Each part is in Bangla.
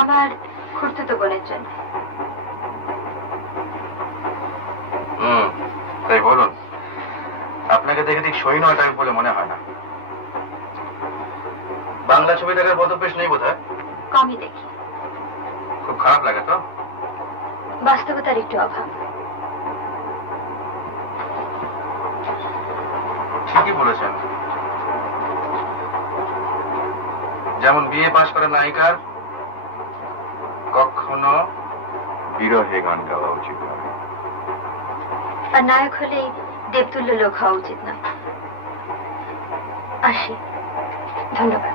আমার খুড়তুতো বোনের জন্য। তাই বলুন, আপনাকে দেখে ঠিক সই নয় টাইপ বলে মনে হয় না। বাংলা ছবি দেখার বদভ্যাস নেই বোধহয়? কমই দেখি। খুব খারাপ লাগে তো? বাস্তবতার একটু অভাব। ঠিকই বলেছেন। যেমন বিএ পাশ করা নায়িকার কখনো বিরহে গান গাওয়া উচিত নয়, আর নায়ক হলেই দেবতুল্য লোক হওয়া উচিত নয়। আসি, ধন্যবাদ।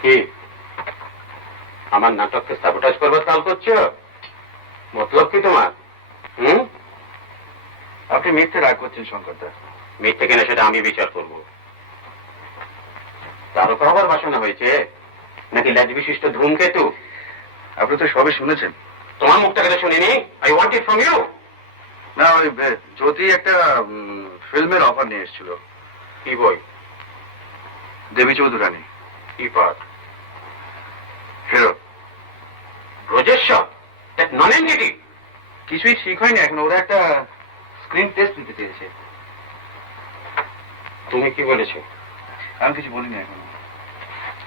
কি আমার নাটককে সাবোটাজ করবার চাল করছো? মতলব কি তোমার? আপনি মিথ্যে রাগ করছেন শঙ্করদা। মিথ্যে কিনা সেটা আমি বিচার করব। তারকা হবার বাসনা হয়েছে নাকি লেজ বিশিষ্ট ধূমকেতু? আপনি তো সবই শুনেছেন। তোমার মুখটা কথা শুনিনি। I want it from you. না, ওই জ্যোতি একটা ফিল্মের অফার নিয়ে এসেছিল। কি বই? দেবী চৌধুরানী। কি পাঠ? হিরো। ব্রজেশ্বর? দ্যাট নন-এন্টিটি। কিছুই ঠিক হয়নি এখন, ওরা একটা স্ক্রিন টেস্ট নিতে চেয়েছে। তুমি কি বলেছো? আমি কিছু বলিনি এখন।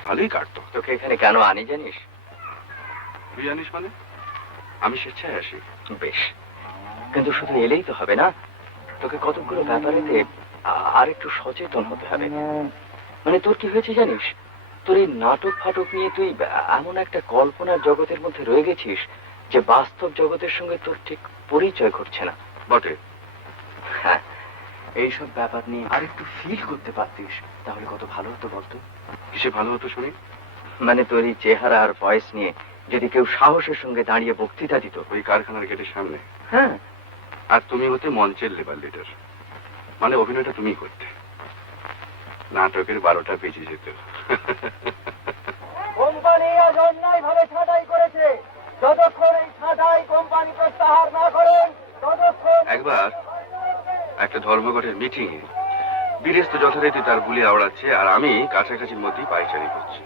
ভালোই কাটতো। তোকে এখানে কেন আনি জানিস? তুই জানিস মানে? আমি স্বেচ্ছায় আসি। বেশ, কিন্তু শুধু এলেই তো হবে না, তোকে কতগুলো ব্যাপারেতে আর একটু সচেতন হতে হবে। মানে তোর কি হয়েছে জানিস, তোর এই নাটক ফাটক নিয়ে তুই এমন একটা কল্পনার জগতের মধ্যে রয়ে গেছিস যে বাস্তব জগতের সঙ্গে তোর ঠিক পরিচয় ঘটছে না। বটে। হ্যাঁ, এইসব ব্যাপার নিয়ে আর একটু ফিল করতে পারতিস তাহলে কত ভালো হতো বলতো। কিসে ভালো হতো শুনি? মানে তোর এই চেহারা আর ভয়েস নিয়ে যদি কেউ সাহসের সঙ্গে দাঁড়িয়ে বক্তৃতা দিত। ওই কারখানার গেটের সামনে। হ্যাঁ, আর তুমি হতে মঞ্চের লেবার লিডার, মানে অভিনয়টা তুমি করতে, নাটকের 12টা বেজে যেত। কোম্পানি আজ অন্যায় ভাবে ছাঁটাই করেছে। যতক্ষণ এই ছাঁটাই কোম্পানি প্রত্যাহার না করেন ততক্ষণ। একবার একটা ধর্মঘটের মিটিং এ বীরেশ তো যথারীতি তার বুলি আওড়াচ্ছে, আর আমি কাছাকাছির মধ্যেই পায়চারি করছি।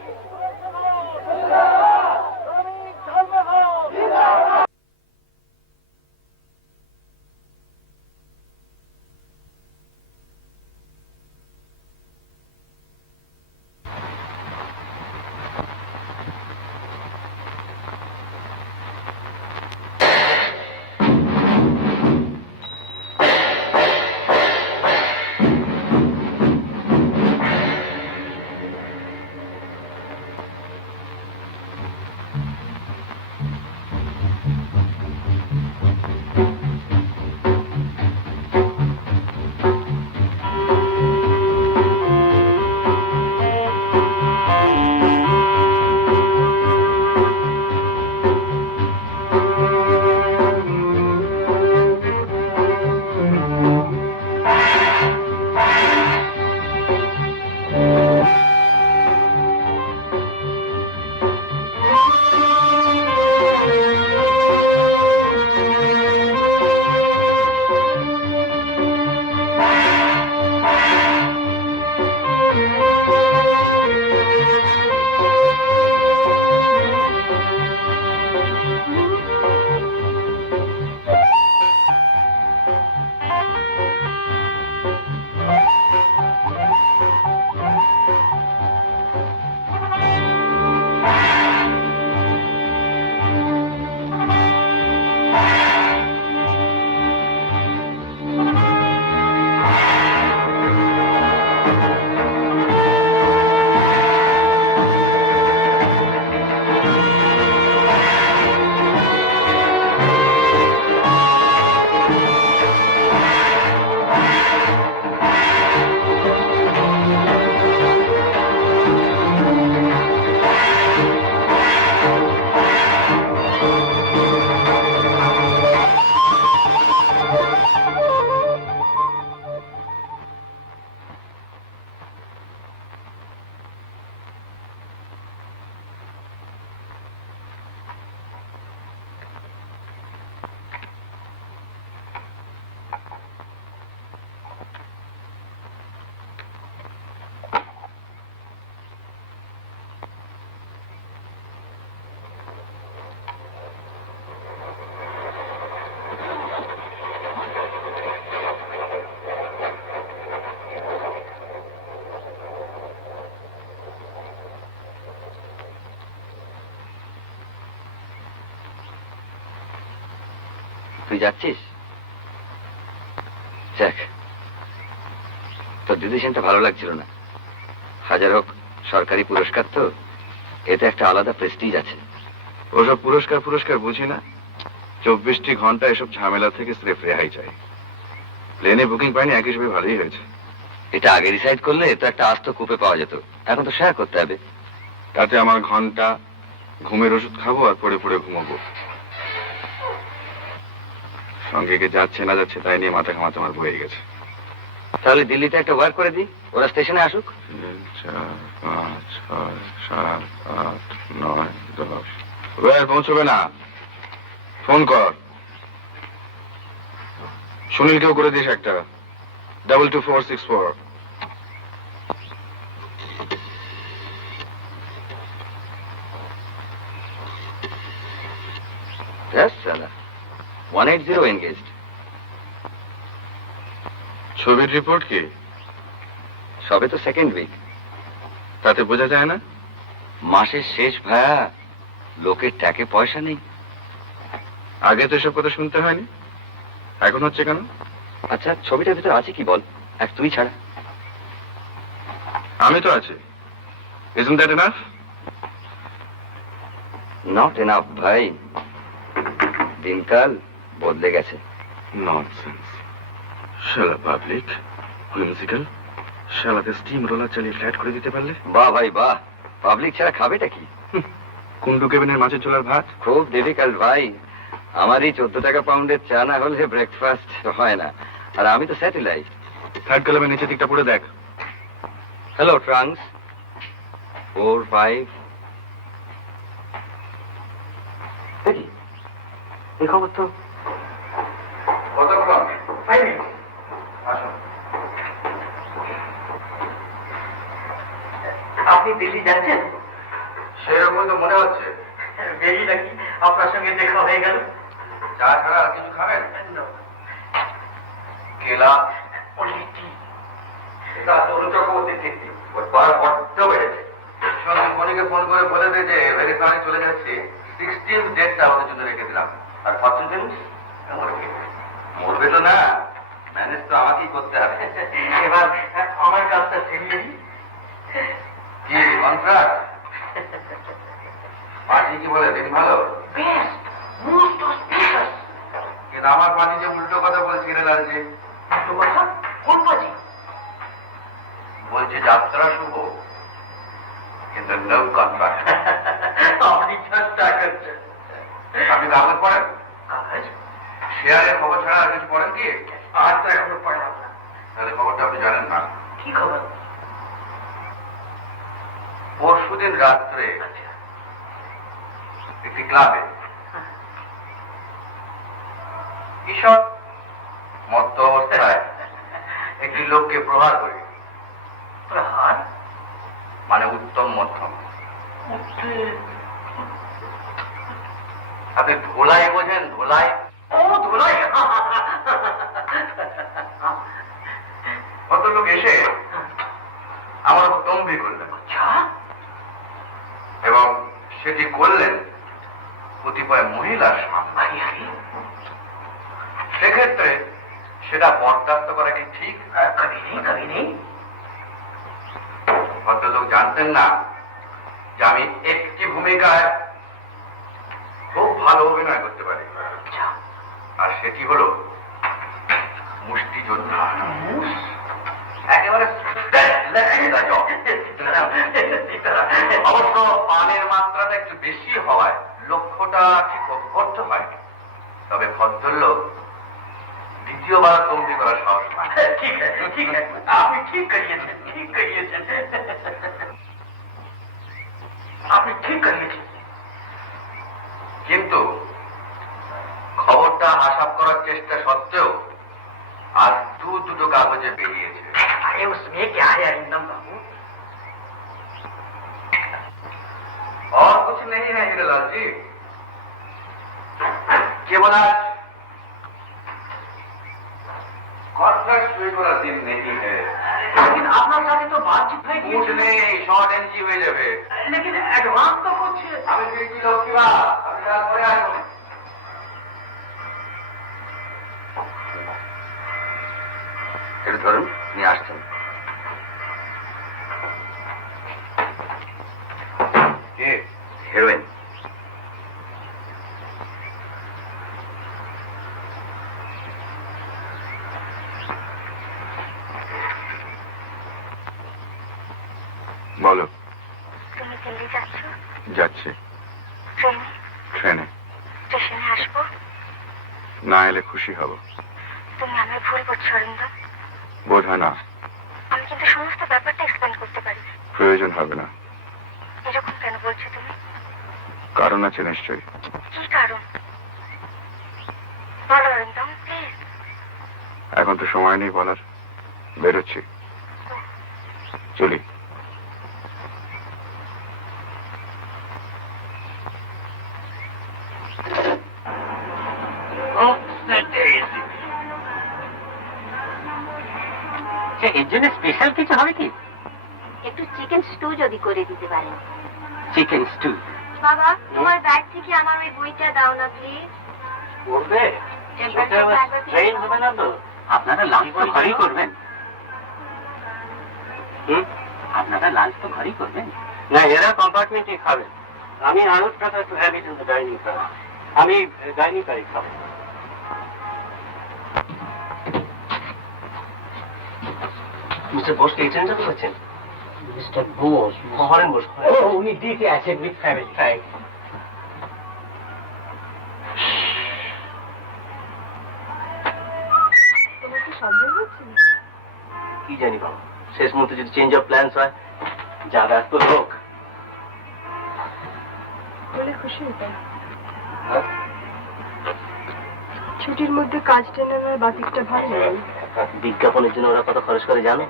তুই যাচ্ছিস? যাক, তোর ডিসিশনটা ভালো লাগছিল না। হাজার হোক সরকারি পুরস্কার তো, এতে একটা আলাদা প্রেস্টিজ আছে। ওসব পুরস্কার বুঝি না। 24টি ঘন্টা এসব ঝামেলা থেকে স্রেফ রেহাই চাই। প্লেনে বুকিং পাইনি, এক হিসেবে ভালোই হয়েছে। এটা আগে ডিসাইড করলে তো একটা আস্ত কূপে পাওয়া যেত, এখন তো শেয়ার করতে হবে। তাতে আমার ঘন্টা, ঘুমের ওষুধ খাবো আর পড়ে পড়ে ঘুমাবো। সঙ্গে কে যাচ্ছে না যাচ্ছে তাই নিয়ে মাথা ঘামাতে আমার বয়ে গেছে। তাহলে দিল্লিতে একটা ওয়ার্ক করে দিই, ওরা স্টেশনে আসুক। 3, 4, 5, 6, 7, 8, 9, 10। ওয়েল পৌঁছবে না, ফোন কর। সুনীলকেও করে দিস একটা, 22464। Yes, sir. 180 engaged. ছবির রিপোর্ট কি? সবে তো সেকেন্ড উইক। তাতে বোঝা যায় না? মাসের শেষ ভায়া, লোকের ট্যাকে পয়সা নেই। আগে তো এসব কথা শুনতে হয়নি, এখন হচ্ছে কেন? আচ্ছা, ছবিটার ভিতরে আছে কি বল, এক তুই ছাড়া। আমি তো আছি। Isn't that enough? Not enough ভাই, দিনকাল বদলে গেছে। ননসেন্স। শালা পাবলিক, হুইমজিক্যাল, শালাতে স্টিম রোলার চালিয়ে ফ্ল্যাট করে দিতে পারলে। বাহ ভাই বাহ, পাবলিক ছাড়া খাবেটা কি? কুন্ডু কেবিনের মাছের চোলার ভাত। খুব ডিফিকাল্ট ভাই, আমারই 14 টাকা পাউন্ডের চা না হলে ব্রেকফাস্ট হয় না। আর আমি তো স্যাটেলাইট। থার্ড কলামের নিচে দিকটা পড়ে দেখ। Hello trunks 4, 5। দেখি এই খবর তো। কতক্ষণ? 5 মিনিট। আসুন। আপনি দিল্লি যাচ্ছেন? সেরকম তো মনে হচ্ছে। বেরিয়ে নাকি আপনার সঙ্গে দেখা হয়ে গেল। চা ছাড়া আর কিছু খাবেন? কেলা? এটা তরুণ চক্রবর্তীর কীর্তি। ওর পাড়া বড্ড বেড়েছে। সঙ্গে ফোনিকে ফোন করে বলে দে যে ভেরিফাই চলে যাচ্ছে। 16th ডেটটা আমাদের জন্য রেখে দিলাম। আর ফরচুন টেলিংস মরবে তো না, ম্যানেজ তো আমাকেই করতে হবে। এবার আমার কাজটা ছেড়ে দিই। কি কন্ট্রাক্ট? পার্টি কি বলে, দিন ভালো? Best, most auspicious. কিন্তু আমার পার্টি যে উল্টো কথা বলছি রে লালজি। তো কথা কোন পাজি? বলছে যাত্রা শুভ, কিন্তু নো কন্ট্রাক্ট। আপনি চেষ্টা করছেন। আপনি কাগজ পড়েন? কাগজ? শেয়ারের খবর ছাড়া আর কিছু পড়েন কি? আর তো এখনো পড়লাম না। তাহলে খবরটা আপনি জানেন না। কি খবর? পরশুদিন রাত্রে একটি ক্লাবে ঈষৎ মত্ত অবস্থায় একটি লোককে প্রহার করে। প্রহার? মানে উত্তম মধ্যম। আপনি ধোলাই বোঝেন? ধোলাই? ও ধুলাই। ভদ্রলোক এসে আমার তম্বি করলেন আচ্ছা, এবং সেটি করলেন কতিপয় মহিলার সামনে। সেক্ষেত্রে সেটা বরদাস্ত করা কি ঠিক? কবি নেই। ভদ্রলোক জানতেন না যে আমি একটি ভূমিকায় খুব ভালো অভিনয় করতে পারি, আর সেটি হলো মুষ্টিযোদ্ধা। একেবারে অবশ্য পানের মাত্রাটা একটু বেশি হওয়ায় লক্ষ্যটা ঠিক অভ্যর্থ হয়। তবে ভদ্রলোক দ্বিতীয়বার তম্বি করার সাহস পায়। ঠিক আছে, ঠিক আছে, আপনি ঠিক করিয়েছেন, ঠিক করিয়েছেন, আপনি ঠিক করিয়েছেন। কিন্তু খবরটা আশা করার চেষ্টা সত্ত্বেও আজ দুটো কাগজে বেরিয়েছে। अरे उसमें क्या है अरिंदम बाबू? और कुछ नहीं है हीरालाल जी, केवल आज कॉन्ट्रैक्ट शुरू करा दिन नहीं है। लेकिन আপনার সাথে তো বাতচিত হয়ে कुछ গিয়েছে। नहीं, शॉर्ट एनजी হয়ে যাবে। लेकिन एडवांस तो कुछ আমি ফিরছি লক্ষ্মীবা, আমি রাত করে আসবো। ধরুন নিয়ে আসছেন। হেরোইন। বলো। তুমি দিল্লি যাচ্ছ? যাচ্ছি। ট্রেনে? ট্রেনে। স্টেশনে আসবো? না এলে খুশি হব। তুমি আমার ভুল বুঝছো অরিন্দম। বোধ হয় না। আমি কিন্তু সমস্ত ব্যাপারটা এক্সপ্লেন করতে পারি। প্রয়োজন হবে না। এরকম কেন বলছো তুমি? কারণ আছে নিশ্চয়ই। কি কারণ? বলো অরিন্দম প্লিজ। এখন তো সময় নেই বলার। বেরোচ্ছি। চলি। এর জন্য স্পেশাল কিছু হবে কি? একটু চিকেন স্টু যদি করে দিতে পারেন। Chicken stew. বাবা তোমার ব্যাগ থেকে আমার ওই বইটা দাও না প্লিজ। করবে? ট্রেন হবে না তো? আপনারা লাঞ্চ তো ঘরেই করবেন। আপনারা লাঞ্চ তো ঘরেই করবেন। না এরা কম্পার্টমেন্টে খাবেন। আমি আরো prefer to have it in the dining car. আমি ডাইনিং কারে খাবো। মিস্টার বোসকে এটেন্ড করছেন? মিস্টার বোস হরেন বোস। ও উনি দিতে আছেন উইথ ফ্যামিলি। রাইট। তোমার কি সন্দেহ হচ্ছে? কি জানি বাবা, শেষ মুহূর্তে যদি চেঞ্জ অফ প্ল্যান্স হয়, যাতায়াত তো লোক বলে খুশি হতাম। ছুটির মধ্যে কাজ টেনে নেওয়ার বাতিকটা ভালো লাগে। বিজ্ঞাপনের জন্য ওরা কত খরচ করে জানো?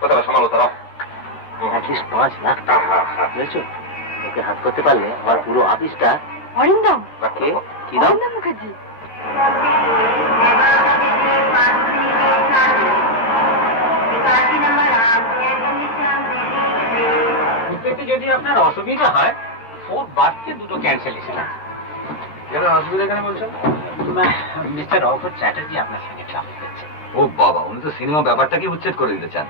কথা সামালো তারা। অ্যাটলিস্ট 5 লাখ টাকা। বুঝেছো? ওকে হাত করতে পারলে আমার পুরো অফিসটা। অরিন্দম। কে? কি নাম? অরিন্দম মুখার্জি। যদি আপনার অসুবিধা হয়, 4 বাসকে 2টো ক্যান্সেলেশন আছে। কেন অসুবিধা কেন বলছেন? মিস্টার রবার্ট চ্যাটার্জি আপনার সঙ্গে ট্রাভেল করছে। ও বাবা, উনি তো সিনেমা ব্যাপারটাকে উচ্ছেদ করে দিতে চান।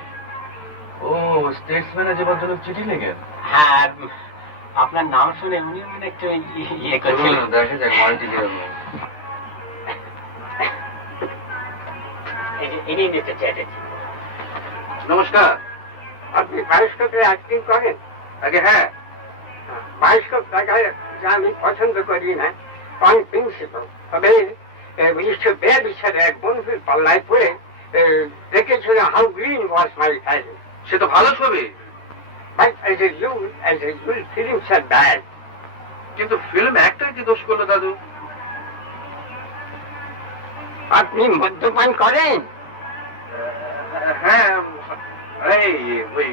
ও স্টেটসম্যানে যে ভদ্রলোক চিঠি লেগে। হ্যাঁ, আপনার নাম শুনে উনি মনে একটু ইয়ে করছিলেন। দেখা যাক মাল্টি ইনি মিস্টার চ্যাটার্জি। নমস্কার। আপনি বায়োস্কোপে অ্যাক্টিং করেন? আগে হ্যাঁ। বায়োস্কোপ দেখায় যা আমি পছন্দ করি না অন প্রিন্সিপাল। তবে বিশ্ব বের বিষয়ে এক বন্ধুর পাল্লায় পড়ে দেখেছিল হাউ গ্রিন ওয়াজ মাই ফ্যাজ। সে তো ভালো ছবি, but as a rule films are bad. কিন্তু ফিল্ম একটাই কি দোষ করলো দাদু? আপনি মদ্যপান করেন? হ্যাঁ, এই ওই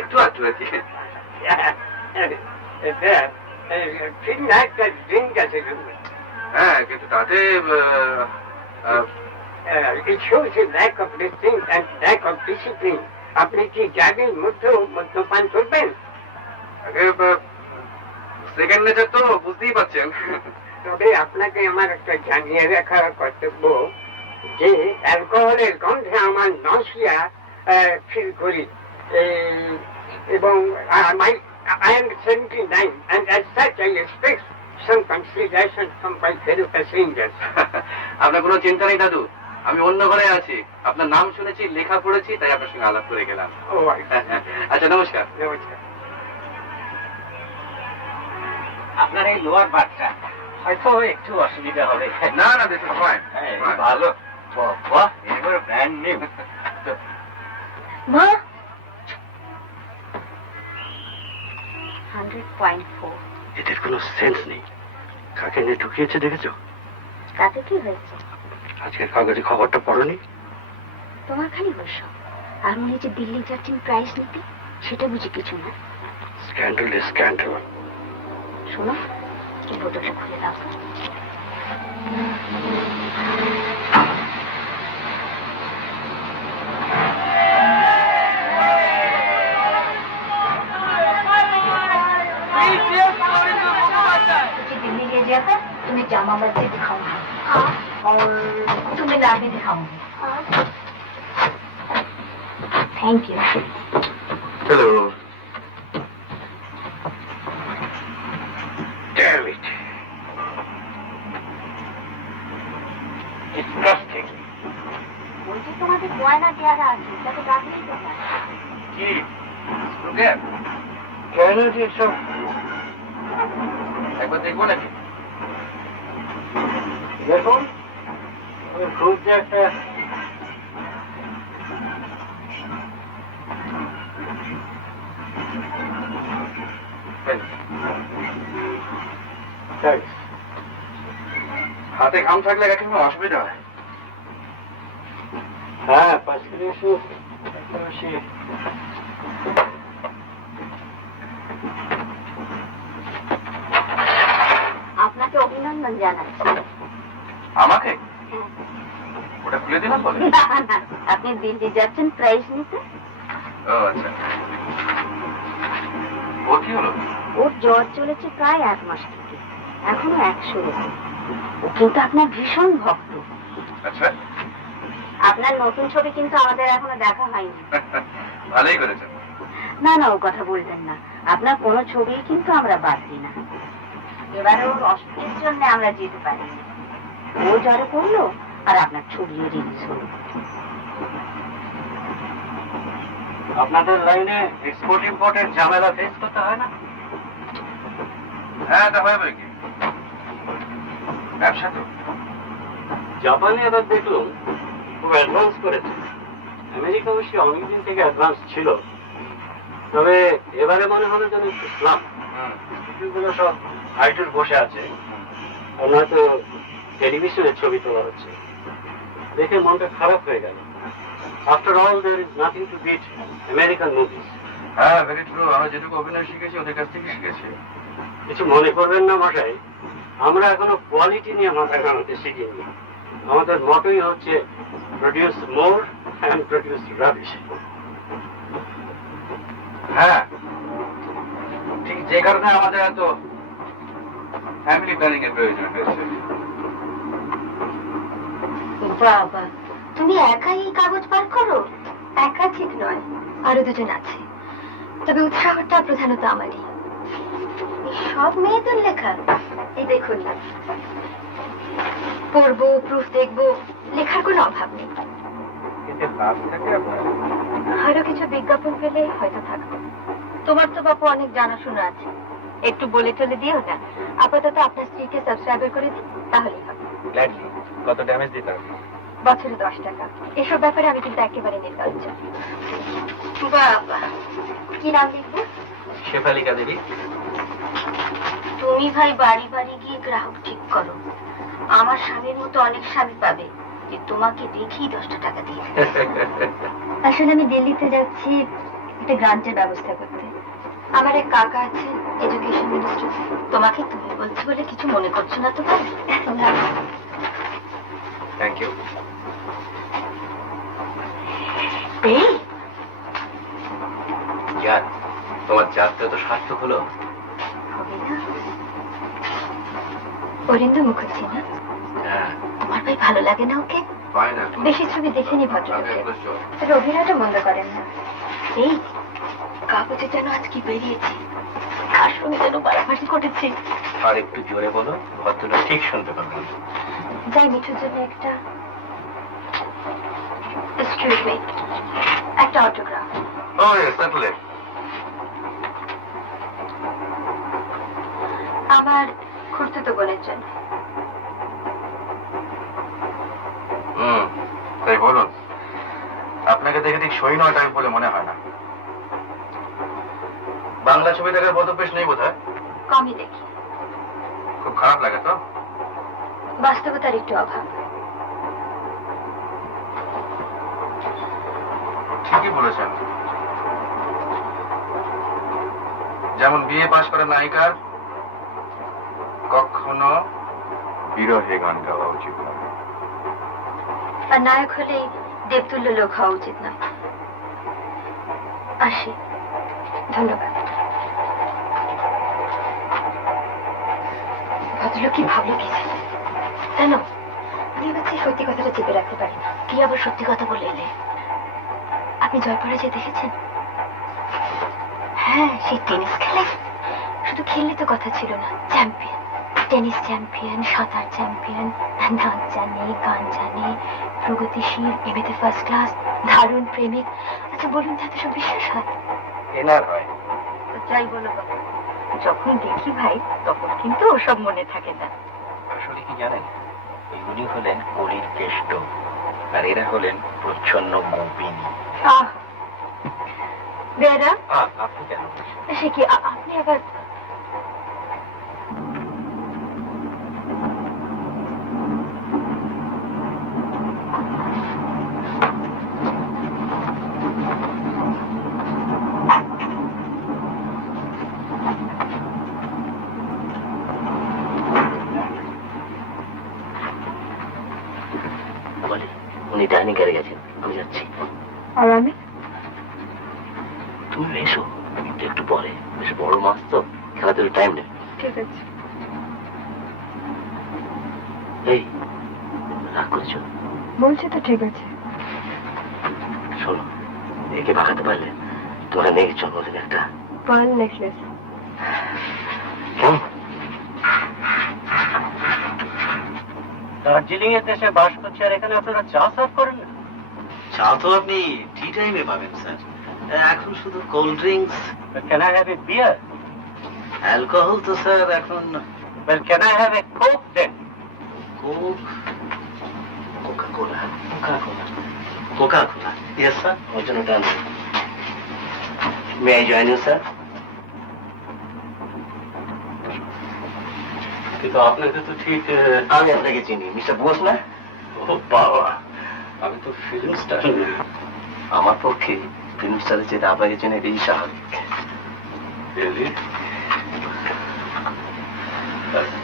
একটু আধটু আর কি। ফিল্ম একটা ড্রিঙ্ক আছে। হ্যাঁ, কিন্তু তাতে it shows a lack of restraint and lack of discipline. আপনি কি জানেন মদ্যপান করবেন? আগে সেকেন্ড নেচার তো বুঝতেই পারছেন। তবে আপনাকে আমার একটা জানিয়ে রাখার কর্তব্য যে অ্যালকোহলের গন্ধে আমার নসিয়া ফিল করি এবং I am 79 and as such I expect some consideration from my fellow passengers. আপনার কোনো চিন্তা নেই দাদু, আমি অন্য ঘরে আছি। আপনার নাম শুনেছি, লেখা পড়েছি, তাই আপনার সঙ্গে আলাপ করে গেলাম। ও আচ্ছা, নমস্কার। নমস্কার। আপনার এই লোয়ার বাচ্চা হয়তো একটু অসুবিধা হবে। না না, দিস ইজ ফাইন। ভালো। বাহ, এবার ব্র্যান্ড নিউ। মা 100.4। এদের কোনো সেন্স নেই। কাকে নিয়ে ঢুকিয়েছে দেখেছো? তাতে কি হয়েছে? আজকের কাগজে খবরটা পড়োনি? তোমার খালি বসো। আর উনি যে দিল্লি যাচ্ছেন প্রাইজ নিতে, সেটা বুঝি কিছু না। Scandal is scandal. শোনো, এই বোতলটা খুলে দাও। दिल्ली ले जाकर तुम्हें जामा मस्जिद दिखाऊंगा। তুমি নামে খাও। Thank you. Hello. Damn it. Disgusting. বলছি তোমাদের গয়না দেওয়ারা আছে, তাকে ডাকলেই তো হয়। কি? ওকে? কেন যে সব? একবার দেখবো নাকি? দেখুন, আমি খুঁজছি একটা হাতে ঘাম থাকলে এখন অসুবিধা হয়। হ্যাঁ, 5 কিলো ওষুধ একটা বেশি। আপনাকে অভিনন্দন জানাচ্ছি। আমাকে? ওটা খুলে দিলাম বলে? না, না, আপনি দিল্লি যাচ্ছেন প্রাইজ নিতে। ও আচ্ছা। ওর কি হলো? ওর জ্বর চলেছে প্রায় 1 মাস থেকে, এখনো 100 রয়েছে। ও কিন্তু আপনার ভীষণ ভক্ত। আচ্ছা। আপনার নতুন ছবি কিন্তু আমাদের এখনো দেখা হয়নি। ভালোই করেছেন। না না, ও কথা বলবেন না। আপনার কোনো ছবি কিন্তু আমরা বাদ দিই না। এবারে ওর অসুখের জন্য আমরা যেতে পারিনি। ও জ্বরে পড়লো আর আপনার ছবিও রিলিজ হলো। আপনাদের লাইনে এক্সপোর্ট ইম্পোর্টের ঝামেলা ফেস করতে হয় না? হ্যাঁ, তা হবে কি? ব্যবসা তো। জাপানে এবার দেখলাম খুব অ্যাডভান্স করেছে। আমেরিকা অবশ্যই অনেকদিন থেকে অ্যাডভান্স ছিল, তবে এবারে মনে হলো যেন একটু স্লাম। গুলো সব হাইটুর বসে আছে, আর নয়তো টেলিভিশনে ছবি তোলা হচ্ছে। দেখে মনটা খারাপ হয়ে গেল। After all there is nothing to beat American movies. হ্যাঁ, ভেরি ট্রু। আমরা যেটুকু অভিনয় শিখেছি ওদের কাছ থেকে শিখেছি। কিছু মনে করবেন না মশাই, আমরা এখনো কোয়ালিটি নিয়ে মাথা ঘামাতে শিখিনি। আমাদের মটোই হচ্ছে produce more and produce rubbish. হ্যাঁ, ঠিক যে কারণে আমাদের এত ফ্যামিলি প্ল্যানিং এর প্রয়োজন হয়েছে। বাবা, তুমি একাই এই কাগজ পার করো? একা ঠিক নয়, আরো দুজন আছে, তবে উৎসাহটা প্রধানত আমারই। সব মেয়েদের লেখা? এই দেখুন না, পড়বো, প্রুফ দেখবো, লেখার কোনো অভাব নেই। আরো কিছু বিজ্ঞাপন পেলে হয়তো থাকবে। তোমার তো বাপু অনেক জানাশোনা আছে, একটু বলে টলে দিও না। আপাতত আপনার স্ত্রীকে সাবস্ক্রাইবার করে দিই, তাহলেই হবে। গ্ল্যাডলি। কত ড্যামেজ দিতে হবে? বছরে 10 টাকা। এসব ব্যাপারে আমি কিন্তু একেবারে নির্লজ্জ। বাবা, কি নাম লিখবো? শেফালিকা দেবী। তুমি ভাই বাড়ি বাড়ি গিয়ে গ্রাহক ঠিক করো। আমার স্বামীর মতো অনেক স্বামী পাবে যে তোমাকে দেখি 10টা টাকা দিয়ে। আসলে আমি দিল্লিতে যাচ্ছি একটা গ্রান্টের ব্যবস্থা করতে। আমার এক কাকা আছে এডুকেশন মিনিস্টার। তোমাকে তুমি বলছি বলে কিছু মনে করছো না তো? ভাই থ্যাংক ইউ। এই যাক, তোমার যাত্রা তো সার্থক হলো। হবে না? অরিন্দম মুখার্জি না? হ্যাঁ, তোমার ভাই ভালো লাগে না ওকে? পায় না। বেশি ছবি দেখেনি ভদ্রলোকে, তবে অভিনয়টা মন্দ করেন না। এই কাগজে যেন আজ কি বেরিয়েছে, কার সঙ্গে যেন বাড়াবাড়ি করেছে। আর একটু জোরে বলো, ভদ্রলোক ঠিক শুনতে পারবেন। যাই মিঠুর জন্য একটা এক্সকিউজ মি, একটা অটোগ্রাফ। ও সার্টেনলি। আমার খুড়তুতো বোনের জন্য। তাই বলুন। আপনাকে দেখে ঠিক সই নয় টাইপ বলে মনে হয় না। বাংলা ছবি দেখার পদভ্যাস নেই বোধ হয়। কমই দেখি। খুব খারাপ লাগে তো। বাস্তবতার একটু অভাব। ঠিকই বলেছেন। যেমন বিএ পাশ করা নায়িকার কখনো বিরহে গান গাওয়া উচিত নয়, আর নায়ক হলেই দেবতুল্য লোক হওয়া উচিত না। আসি, ধন্যবাদ। ভদ্রলোক কি ভাবলো কি জানো? আমি ভাবছি সত্যি কথাটা চেপে রাখতে পারি না। কি আবার সত্যি কথা বলে এলে? আপনি জয়পরাজয় দেখেছেন? হ্যাঁ, সেই টেনিস খেলে শুধু খেললে তো কথা ছিল না, চ্যাম্পিয়ন, টেনিস চ্যাম্পিয়ন, সাঁতার চ্যাম্পিয়ন, নাচ জানে, গান জানে, প্রগতিশীল, এমএতে ফার্স্ট ক্লাস, দারুণ প্রেমিক। আচ্ছা বলুন তো, এত সব বিশ্বাস হয়? এনার হয়। যাই বলো বাবা, যখন দেখি ভাই তখন কিন্তু ওসব মনে থাকে না। আসলে কি জানেন, এগুলি হলেন কলির কেষ্ট, আর এরা হলেন প্রচ্ছন্ন গোপিনী। বেরা, আপনি কেন? সে কি আপনি আবার? উনি ডাইনিং করে গেছেন, আমি যাচ্ছি। আর আমি? তুমি এসো একটু পরে, বেশ বড় মাছ তো, খেলাধুলোর টাইম নেই। ঠিক আছে। এই রাগ করছো? বলছি তো ঠিক আছে। শোনো, একে ভাগাতে পারলে তোমার মেয়েকে জন্মদিন একটা পার্ল নেকলেস। কেমন? দার্জিলিং এর দেশে বাস করছে আর এখানে আপনারা চা সার্ভ করেন না? চা তো আপনি টি টাইমে পাবেন স্যার, এখন শুধু cold drinks. Can I have a beer? Alcohol তো স্যার এখন। Well, can I have a Coke then? Coke, Coca Cola, Coca Cola. Yes sir, ওর জন্য done. May I join you sir? কিন্তু আপনাকে তো ঠিক আমি আপনাকে চিনি, মিস্টার বোস না? ও বাবা, আমি তো ফিল্ম স্টার। আমার পক্ষে ফিল্ম স্টারের চেয়ে আপনাকে চেনে বেশি স্বাভাবিক।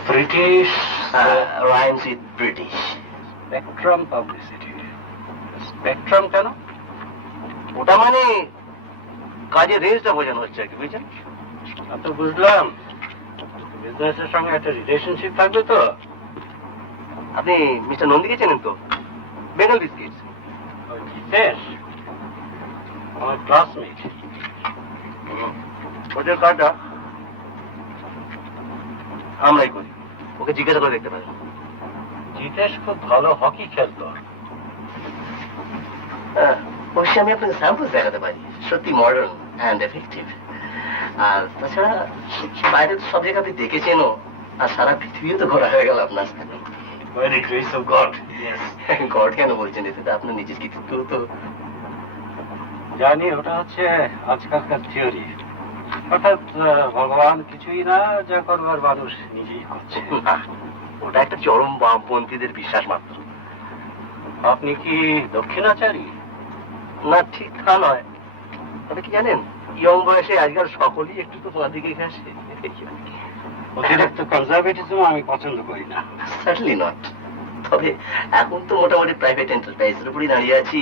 British rhymes with British. Spectrum publicity. Spectrum কেন? ওটা মানে কাজের রেঞ্জটা বোঝানো হচ্ছে আর কি, বুঝছেন? তো বুঝলাম, বিজনেসের সঙ্গে একটা রিলেশনশিপ থাকবে তো। আপনি মিস্টার নন্দীকে চেনেন তো? বেঙ্গল বিস্কিটস। জিতেশ আমার ক্লাসমেট। ওদের কার্ডটা আমরাই করি, ওকে জিজ্ঞাসা করে দেখতে পারেন। জিতেশ খুব ভালো হকি খেলতো। অবশ্যই আমি আপনাকে স্যাম্পল দেখাতে পারি, সত্যি মডার্ন অ্যান্ড এফেক্টিভ। আর তাছাড়া বাইরে তো সব জায়গায় আপনি দেখেছেনও, আর সারা পৃথিবীও তো ঘোরা হয়ে গেল আপনার। By the grace of God. Yes. God কেন বলছেন, এতে তো আপনার নিজের কৃতিত্ব তো। জানি, ওটা হচ্ছে আজকালকার থিওরি। অর্থাৎ ভগবান কিছুই না, যা করবার মানুষ নিজেই করছে। না, ওটা একটা চরম বামপন্থীদের বিশ্বাস মাত্র। আপনি কি দক্ষিণাচারী? না, ঠিক তা নয়। তবে কি জানেন, ইয়ং বয়সে আজকাল সকলেই একটু তো তোমার দিকে ঘাসে। অতিরিক্ত কনজারভেটিজম আমি পছন্দ করি না। সার্টলি নট। তবে এখন তো মোটামুটি প্রাইভেট এন্টারপ্রাইজের উপরই দাঁড়িয়ে আছি।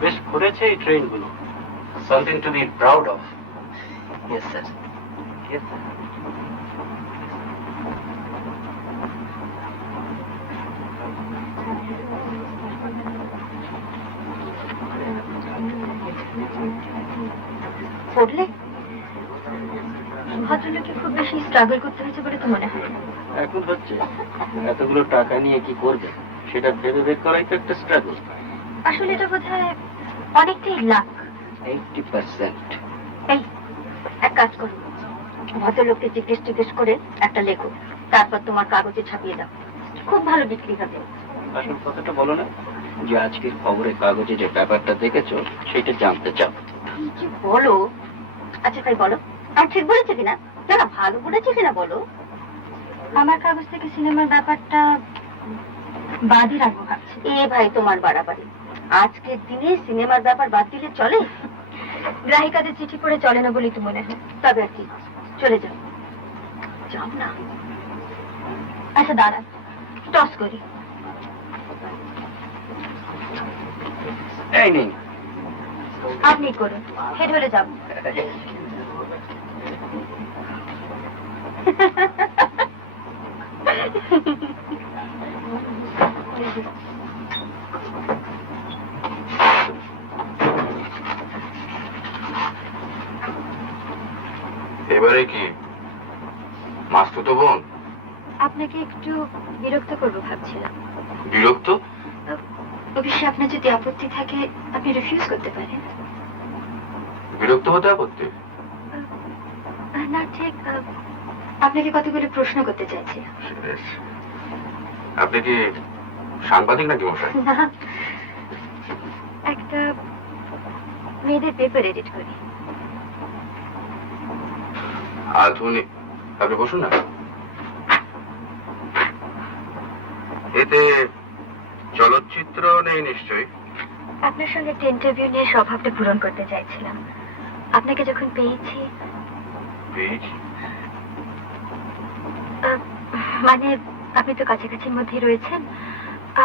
বেশ করেছে এই ট্রেনগুলো। Something to be proud of. Yes sir, yes sir. পড়লে ভদ্রলোকে খুব বেশি স্ট্রাগল করতে হয়েছে বলে তো মনে হয়? এখন হচ্ছে, এতগুলো টাকা নিয়ে কি করবে সেটা ভেবে বের করাই তো একটা স্ট্রাগল। আসলে এটা বোধহয় অনেকটাই লাক। 80%। এই এক কাজ করো, ভদ্রলোককে জিজ্ঞেস করে একটা লেখো, তারপর তোমার কাগজে ছাপিয়ে দাও, খুব ভালো বিক্রি হবে। আসল কথাটা বলো না, যে আজকের খবরের কাগজে যে ব্যাপারটা দেখেছো সেটা জানতে চাও। কি বলো? আচ্ছা তাই বলো, আমি ঠিক বলেছি কিনা, না ভালো বলেছি কিনা বলো। আমার কাগজ থেকে সিনেমার ব্যাপারটা বাদই রাখবো ভাবছি। এ ভাই তোমার বাড়াবাড়ি, আজকের দিনে সিনেমার ব্যাপার বাদ দিলে চলে? গ্রাহিকাদের চিঠি পড়ে চলে না বলেই তো মনে হয়। তবে আর কি, চলে যাও, যাও না। আচ্ছা দাঁড়ান, টস করি। এই নেই। আপনি করুন, হেড হলে যাব। এবারে কি মাস্তুতো বোন? আপনাকে একটু বিরক্ত করবো ভাবছিলাম। বিরক্ত? অবশ্যই আপনার যদি আপত্তি থাকে আপনি রিফিউজ করতে পারেন। বিরক্ত হতে আপত্তি? না ঠিক, আপনাকে কতগুলো প্রশ্ন করতে চাইছি। আপনি কি সাংবাদিক নাকি মশাই? না, একটা মেয়েদের পেপার এডিট করি। আধুনিক, আপনি বসুন না। এতে চলচ্চিত্র নেই নিশ্চয়ই? আপনার সঙ্গে একটা ইন্টারভিউ নিয়ে স্বভাবটা পূরণ করতে চাইছিলাম। আপনাকে যখন পেয়েছি, মানে আপনি তো কাছাকাছির মধ্যেই রয়েছেন,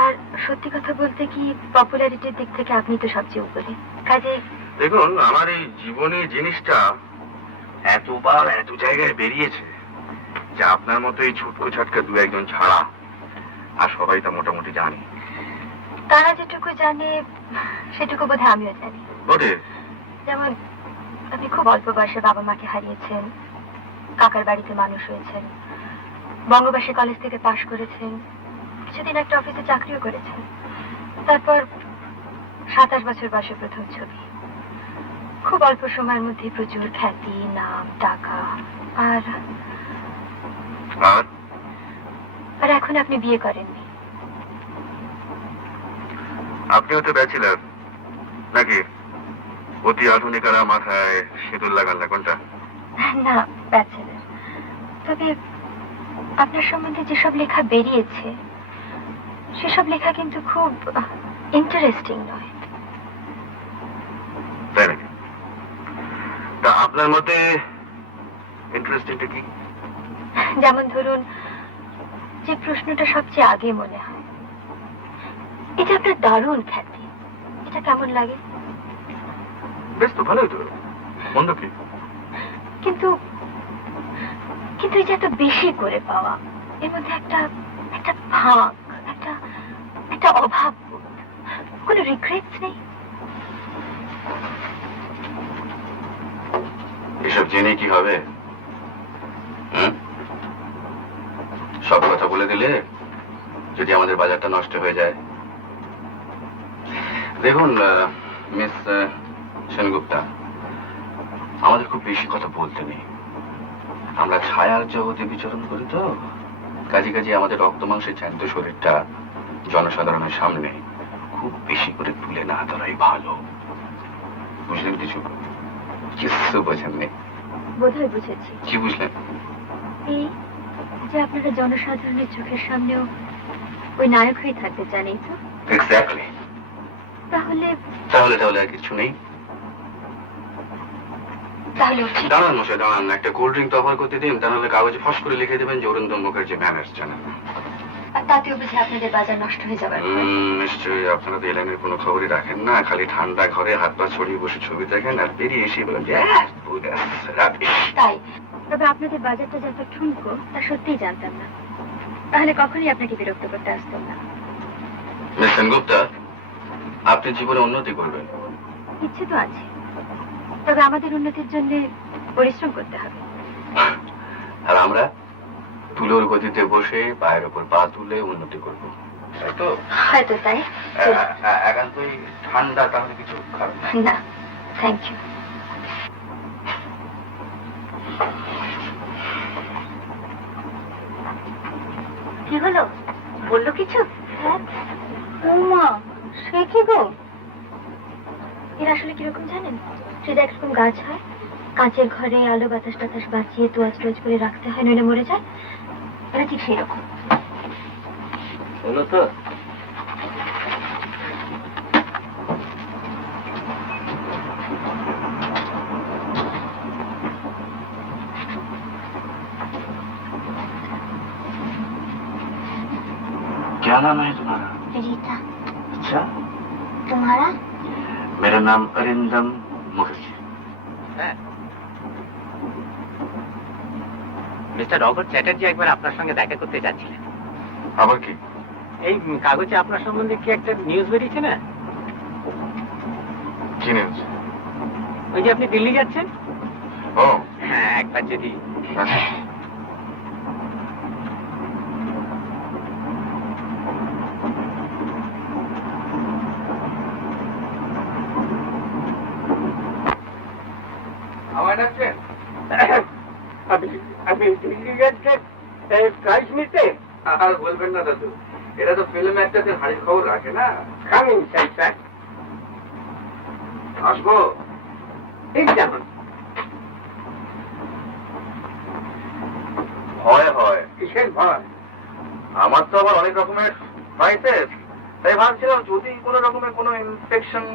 আর সত্যি কথা বলতে কি পপুলারিটির দিক থেকে আপনি তো সবচেয়ে উপরে। কাজে দেখুন, আমার এই জীবনী জিনিসটা এতবার এত জায়গায় বেরিয়েছে যে আপনার মতো এই ছুটকো ছাটকা দু একজন ছাড়া আর সবাই তা মোটামুটি জানে। তারা যেটুকু জানে সেটুকু বোধহয় আমিও জানি। বটে। যেমন আপনি খুব অল্প বয়সে বাবা মাকে হারিয়েছেন, কাকার বাড়িতে মানুষ হয়েছেন, বঙ্গবাসী কলেজ থেকে পাশ করেছেন, কিছুদিন একটা অফিসে চাকরিও করেছেন, তারপর 27 বছর বয়সে প্রথম ছবি, খুব অল্প সময়ের মধ্যে প্রচুর খ্যাতি, নাম, টাকা, আর আর এখন আপনি বিয়ে করেননি। আপনিও তো ব্যাচেলার নাকি? অতি আধুনিকারা মাথায় সিঁদুর লাগান না কোনটা? না, ব্যাচেলার। তবে আপনার সম্বন্ধে যেসব লেখা বেরিয়েছে সেসব লেখা কিন্তু খুব ইন্টারেস্টিং নয়। তাই নাকি? তা আপনার মতে ইন্টারেস্টিংটা কি? যেমন ধরুন, যে প্রশ্নটা সবচেয়ে আগে মনে হয়, এটা আপনার দারুণ খ্যাতি, এটা কেমন লাগে? বেশ তো, ভালোই তো, মন্দ কি? কিন্তু কিন্তু এই যে এত বেশি করে পাওয়া, এর মধ্যে একটা একটা ভাগ, একটা একটা অভাব, কোনো রিগ্রেটস নেই। এসব জেনে কি হবে? সব কথা বলে দিলে যদি আমাদের বাজারটা নষ্ট হয়ে যায়। দেখুন মিস সেনগুপ্তা, আমাদের খুব বেশি কথা বলতে নেই। আমরা ছায়ার জগতে বিচরণ করি তো, কাজে কাজে আমাদের রক্ত মাংসের চ্যান্ত শরীরটা জনসাধারণের সামনে খুব বেশি করে তুলে না ধরাই ভালো। বুঝলেন কিছু? কিছু বোঝেননি? বোধহয় বুঝেছি। কি বুঝলেন? এই যে আপনারা জনসাধারণের চোখের সামনেও ওই নায়ক হয়ে থাকতে চান, এই তো? এক্স্যাক্টলি। তাহলে তাহলে তাহলে আর কিছু নেই। তাহলে দাঁড়ান মশাই, দাঁড়ান, একটা কোল্ড ড্রিঙ্ক তো অফার করতে দিন, তা নাহলে কাগজে ফস করে লিখে দেবেন যে অরিন্দম মুখার্জি ব্যানার্স চ্যানেল। আর তাতেও বুঝি আপনাদের বাজার নষ্ট হয়ে যাবার ভয়। নিশ্চয়ই। আপনারা তো এই লাইনের কোনো খবরই রাখেন না, খালি ঠান্ডা ঘরে হাত পা ছড়িয়ে বসে ছবি দেখেন আর বেরিয়ে এসে বলেন যে তাই? তবে আপনাদের বাজারটা যত ঠুনকো তা সত্যিই জানতাম না, তাহলে কখনই আপনাকে বিরক্ত করতে আসতাম না। মিস সেনগুপ্তা, আপনি জীবনে উন্নতি করবেন। ইচ্ছে তো আছে, তবে আমাদের উন্নতির জন্য পরিশ্রম করতে হবে। আর আমরা তুলোর গতিতে বসে পায়ের উপর পা তুলে উন্নতি করব, তাই তো? হয়তো তাই। একান্তই ঠান্ডা, তাহলে কিছু খাবেন না, থ্যাংক ইউ। কি হলো, বললো কিছু? হ্যাঁ। মা, সে কি গো? এর আসলে কিরকম জানেন? সেটা একরকম গাছ হয়, কাঁচের ঘরে আলো বাতাস টাতাস বাঁচিয়ে তোয়াজ টোয়াজ করে রাখতে হয়, নইলে মরে যায়। এটা ঠিক সেই রকম। হলো তো? क्या नाम है तुम्हारा? रीता। अच्छा, तुम्हारा? मेरा नाम अरिंदम मुखर्जी। মিস্টার রবট চ্যাটার্জি একবার আপনার সঙ্গে দেখা করতে যাচ্ছিলেন। আবার কি? এই কাগজে আপনার সম্বন্ধে কি একটা নিউজ বেরিয়েছে না? কি নিউজ? ওই যে আপনি দিল্লি যাচ্ছেন। ও হ্যাঁ, একবার যদি আমার ডাকছেন? আপনি দিল্লি যাচ্ছেন প্রাইজ নিতে? আর বলবেন না দাদু, এটা তো ফিল্ম অ্যাক্টরদের হাড়ির খবর রাখে না। Coming sir. আসবো? ঠিক যেমন ভয় হয়। কিসের ভয়? আমার তো আবার অনেক রকমের ভাইসেস, তাই ভাবছিলাম যদি কোনো রকমের কোনো ইনফেকশন।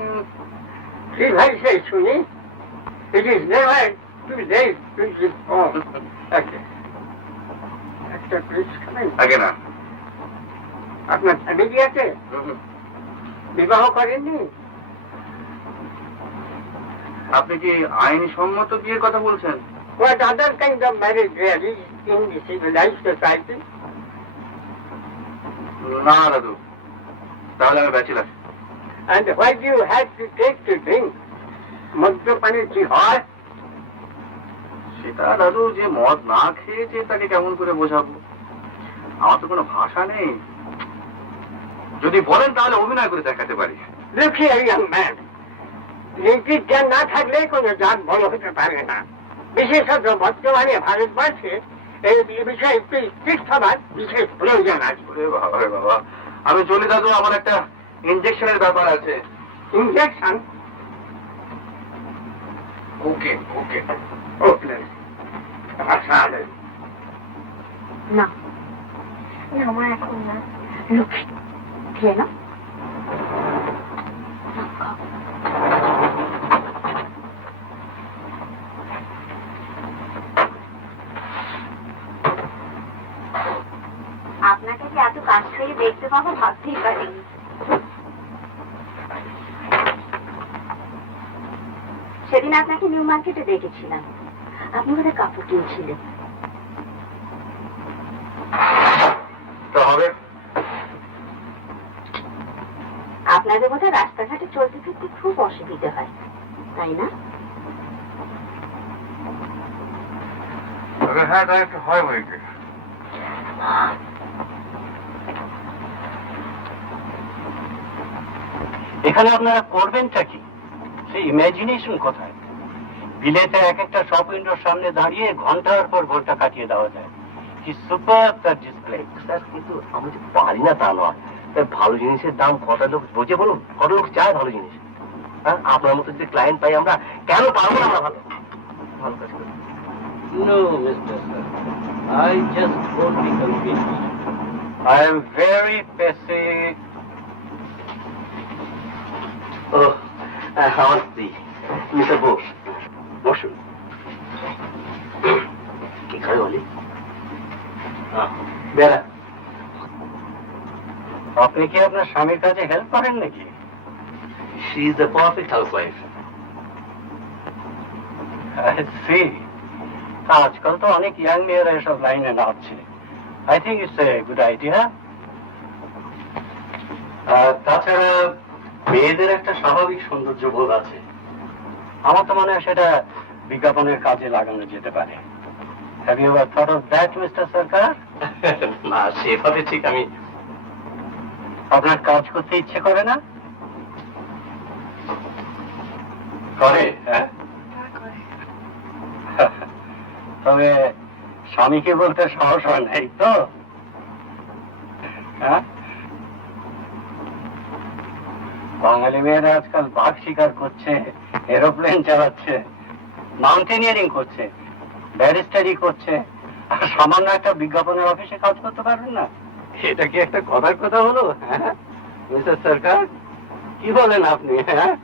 কি ভাইছে শুনি? It is never too late to inform. একটা প্লিজ খাবেন? আগে না। আপনার ফ্যামিলি আছে? বিবাহ করেননি? আপনি কি আইনি সম্মত বিয়ের কথা বলছেন? What other kind of marriage there is in the civilized society? না দাদু, তাহলে আমি bachelor. And why do you have to take to drink? মদ্যপানের কি হয়? সেটা দাদু, যে মদ না খেয়েছে তাকে কেমন করে বোঝাবো? আমার তো কোনো ভাষা নেই। যদি বলেন তাহলে অভিনয় করে দেখাতে পারি। Look here, young man. নীতির জ্ঞান না থাকলে কোনো জাত বড় হতে পারে না। বিশেষত বর্তমানে ভারতবর্ষে এই বিষয়ে একটু স্ট্রিক্ট হবার বিশেষ প্রয়োজন আছে। ওরে বাবা রে বাবা, আমি চলি দাদু, আমার একটা ইনজেকশনের ব্যাপার আছে। ইনজেকশন? ওকে ওকে। ওকে। আচ্ছা না না, আমার এখন না। লক্ষ্মী খেয়ে না। আপনাকে যে এত কাছ থেকে দেখতে পাবো ভাবতেই পারিনি। সেদিন আপনাকে নিউ মার্কেটে দেখেছিলাম, আপনি বোধহয় কাপড় কিনছিলেন। তো হবে? আপনাদের বোধহয় রাস্তাঘাটে চলতে ফিরতে খুব অসুবিধা হয়, তাই না? হ্যাঁ, তাই একটু হয় বই কি। এখানে আপনারা করবেনটা কি? সেই ইমাজিনেশন কোথায়? বিলেতে এক একটা শপ উইন্ডোর সামনে দাঁড়িয়ে ঘন্টার পর ঘন্টা কাটিয়ে দেওয়া যায়। কি সুপার তার ডিসপ্লে। স্যার, কিন্তু আমি যে পারি না তা নয়। তাই ভালো জিনিসের দাম কটা লোক বোঝে বলুন? কত লোক চায় ভালো জিনিস? হ্যাঁ, আপনার মতো যে ক্লায়েন্ট পাই আমরা, কেন পারবো না আমরা ভালো ভালো কাজ করি? No, Mr. Sir. I just won't be convinced. I am very pessimistic. Oh, আমার স্ত্রী মিস্টার বোস, বসুন। কি খাবে বলি? বেড়া, আপনি কি আপনার স্বামীর কাছে হেল্প করেন নাকি? She is the perfect housewife. আজকাল তো অনেক ইয়াং মেয়েরা এসব লাইনে নামছে। I think it's a good idea. তাছাড়া মেয়েদের একটা স্বাভাবিক সৌন্দর্য বোধ আছে, আমার তো মনে হয় সেটা বিজ্ঞাপনের কাজে লাগানো যেতে পারে। Have you ever thought of that, Mister Sarkar? না, সেভাবে ঠিক আমি। আপনার কাজ করতে ইচ্ছে করে না? করে, হ্যাঁ? তবে স্বামীকে বলতে সাহস হয় নাই তো? হ্যাঁ, বাঙালি মেয়েরা আজকাল বাঘ শিকার করছে, এরোপ্লেন চালাচ্ছে, মাউন্টেনিয়ারিং করছে, ব্যারিস্টারি করছে, আর সামান্য একটা বিজ্ঞাপনের অফিসে কাজ করতে পারবেন না? এটা কি একটা কথার কথা হলো? হ্যাঁ মিস্টার সরকার, কি বলেন আপনি? হ্যাঁ,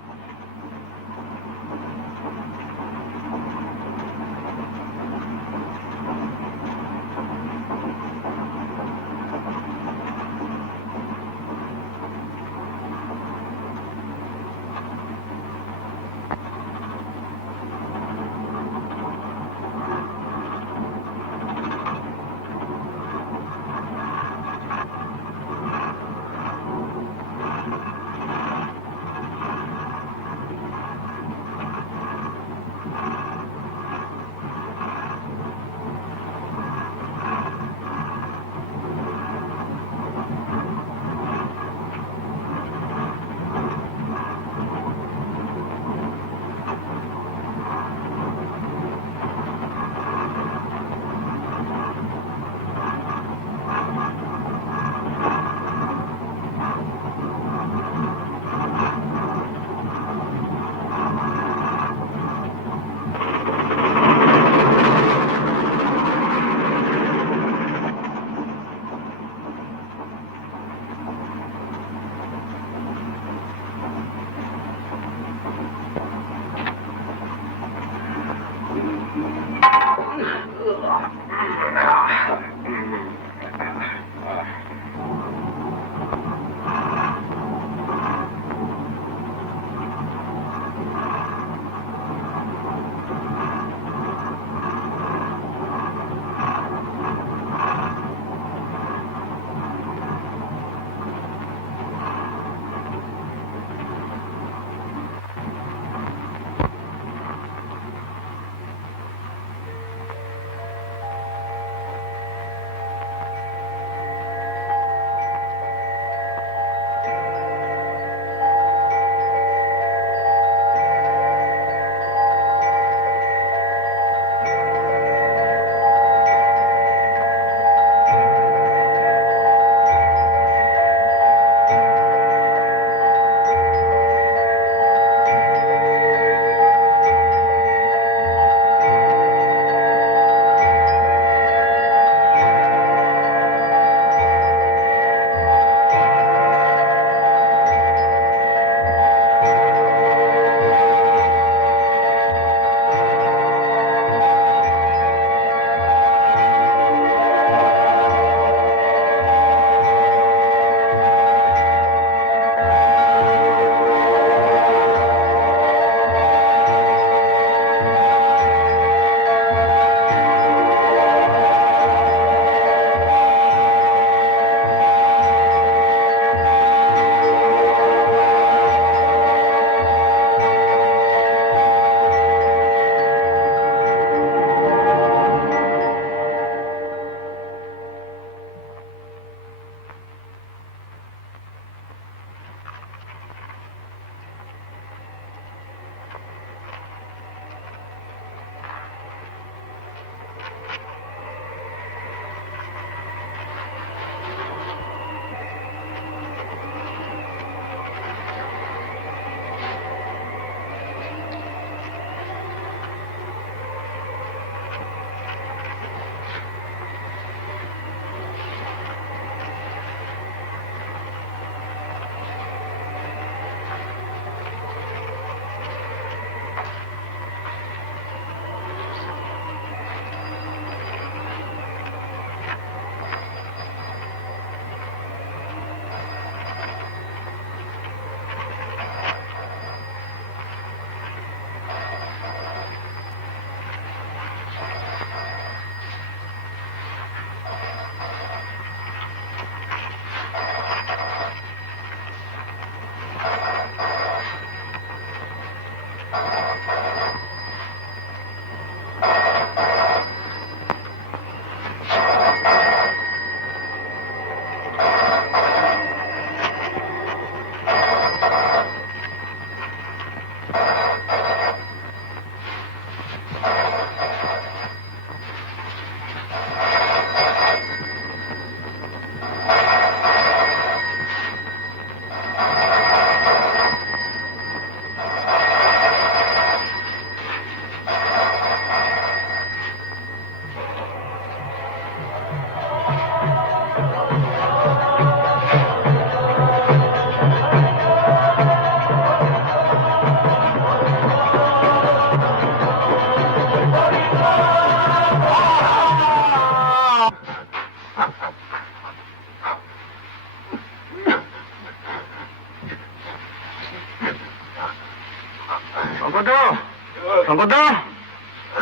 শঙ্করদা,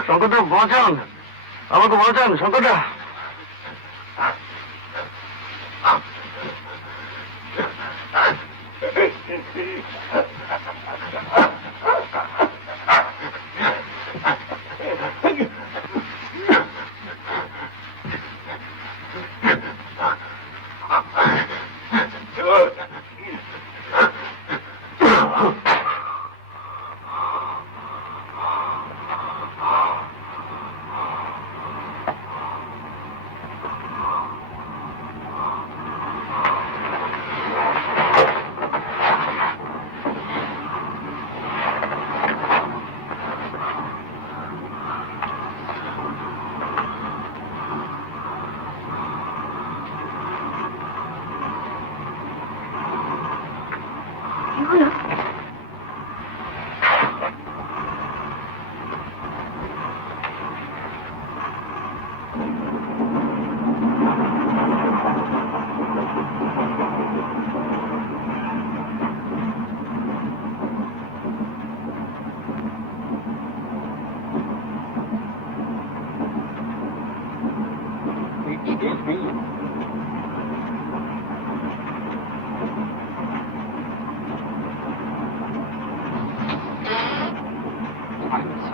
শঙ্করদা বাঁচান, আমাকে বাঁচান শঙ্করদা।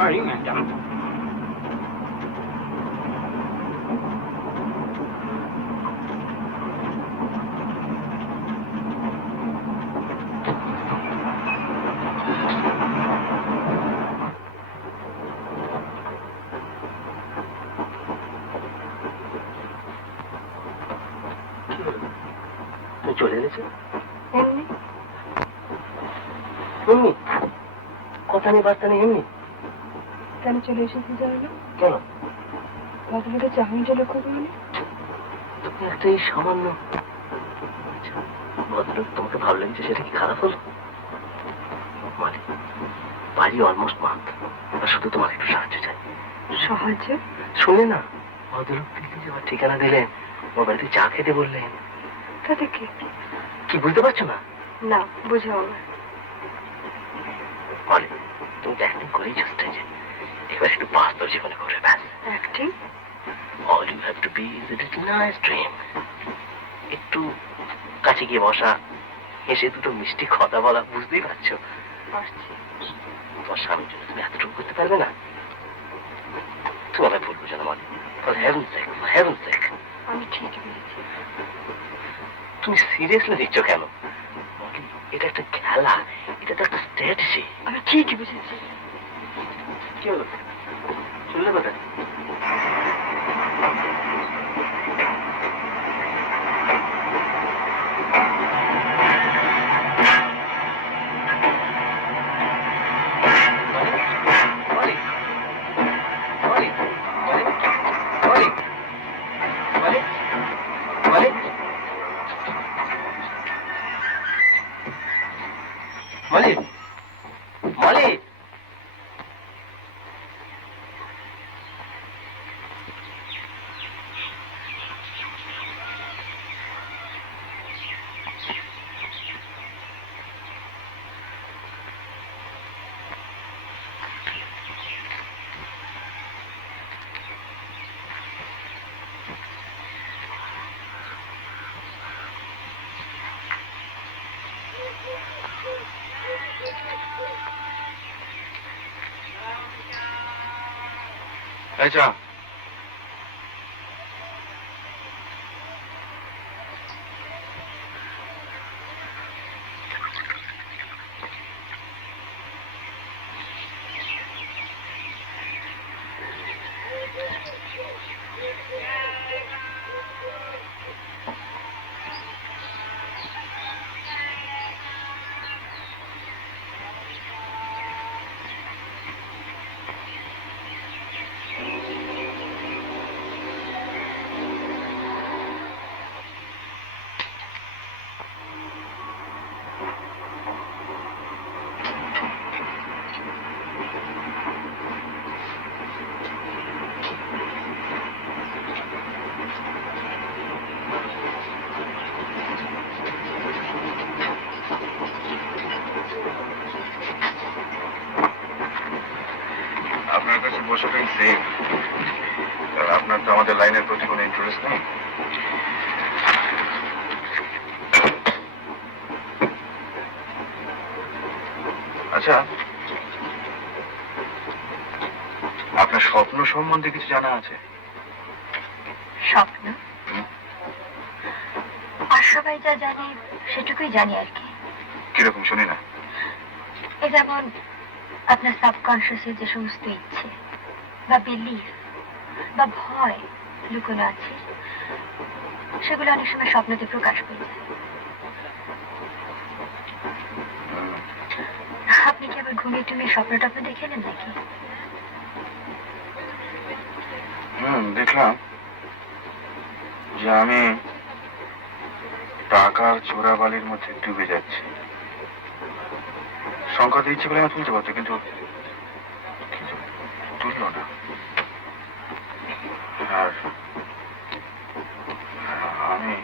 Sorry madam. চলে গেছে এমনি এমনি, কথা নেই বার্তা নেই, এমনি কেন চলে এসেছি জানো না? কেন? ভদ্রলোকের চাহনিটা লক্ষ্য করিনি। তুমি একটা এই সামান্য ভদ্রলোক তোমাকে ভালো লেগেছে, সেটা কি খারাপ হলো? মানে বাড়ি অলমোস্ট মান্থ, আর শুধু তোমার একটু সাহায্য চাই। সাহায্য? শুনে না, ভদ্রলোক দিল্লি যাওয়ার ঠিকানা দিলেন, ওর বাড়িতে চা খেতে বললেন। তাতে কি? কি বুঝতে পারছো না? না, বুঝাও আমার। বলে তুমি তো অ্যাক্টিং করেই স্টেজে, এবার একটু বাস্তব জীবনে করে ব্যাস। Acting? All you have to be is a little nice dream. একটু কাছে গিয়ে বসা, এসে দুটো মিষ্টি কথা বলা, বুঝতেই পারছো? পারছি। তোমার স্বামীর জন্য তুমি এতটুকু করতে পারবে না? তুমি আমায় ভুল বুঝো না মানে, for heaven's sake, for heaven's sake. আমি ঠিক বুঝেছি। তুমি সিরিয়াসলি নিচ্ছ কেন? এটা একটা খেলা, এটা তো একটা স্ট্র্যাটেজি। আমি ঠিক বুঝেছি। কি হলো? শুনলে কোথায়? Molly! Molly! আচ্ছা, আপনার কাছে বসাটাই সেফ, কারণ আপনার তো আমাদের লাইনের প্রতি কোনো ইন্টারেস্ট নেই। আচ্ছা, আপনার স্বপ্ন সম্বন্ধে কিছু জানা আছে? স্বপ্ন? আর সবাই যা জানে সেটুকুই জানি আর কি। কিরকম শুনি না? এ যেমন আপনার সাবকনশিয়াসের যে সমস্ত ইচ্ছে বা বিলিফ বা ভয় লুকোনো আছে, সেগুলো অনেক সময় স্বপ্নতে প্রকাশ পেয়ে যায়। আপনি কি আবার ঘুমিয়ে টুমিয়ে স্বপ্ন টপ্ন দেখে নেন নাকি? দেখলাম যে আমি টাকার চোরাবালির মধ্যে ডুবে যাচ্ছি। সংখ্যা দিচ্ছে বলে আমি তুলতে পারতো, কিন্তু তুললো না। আর আমি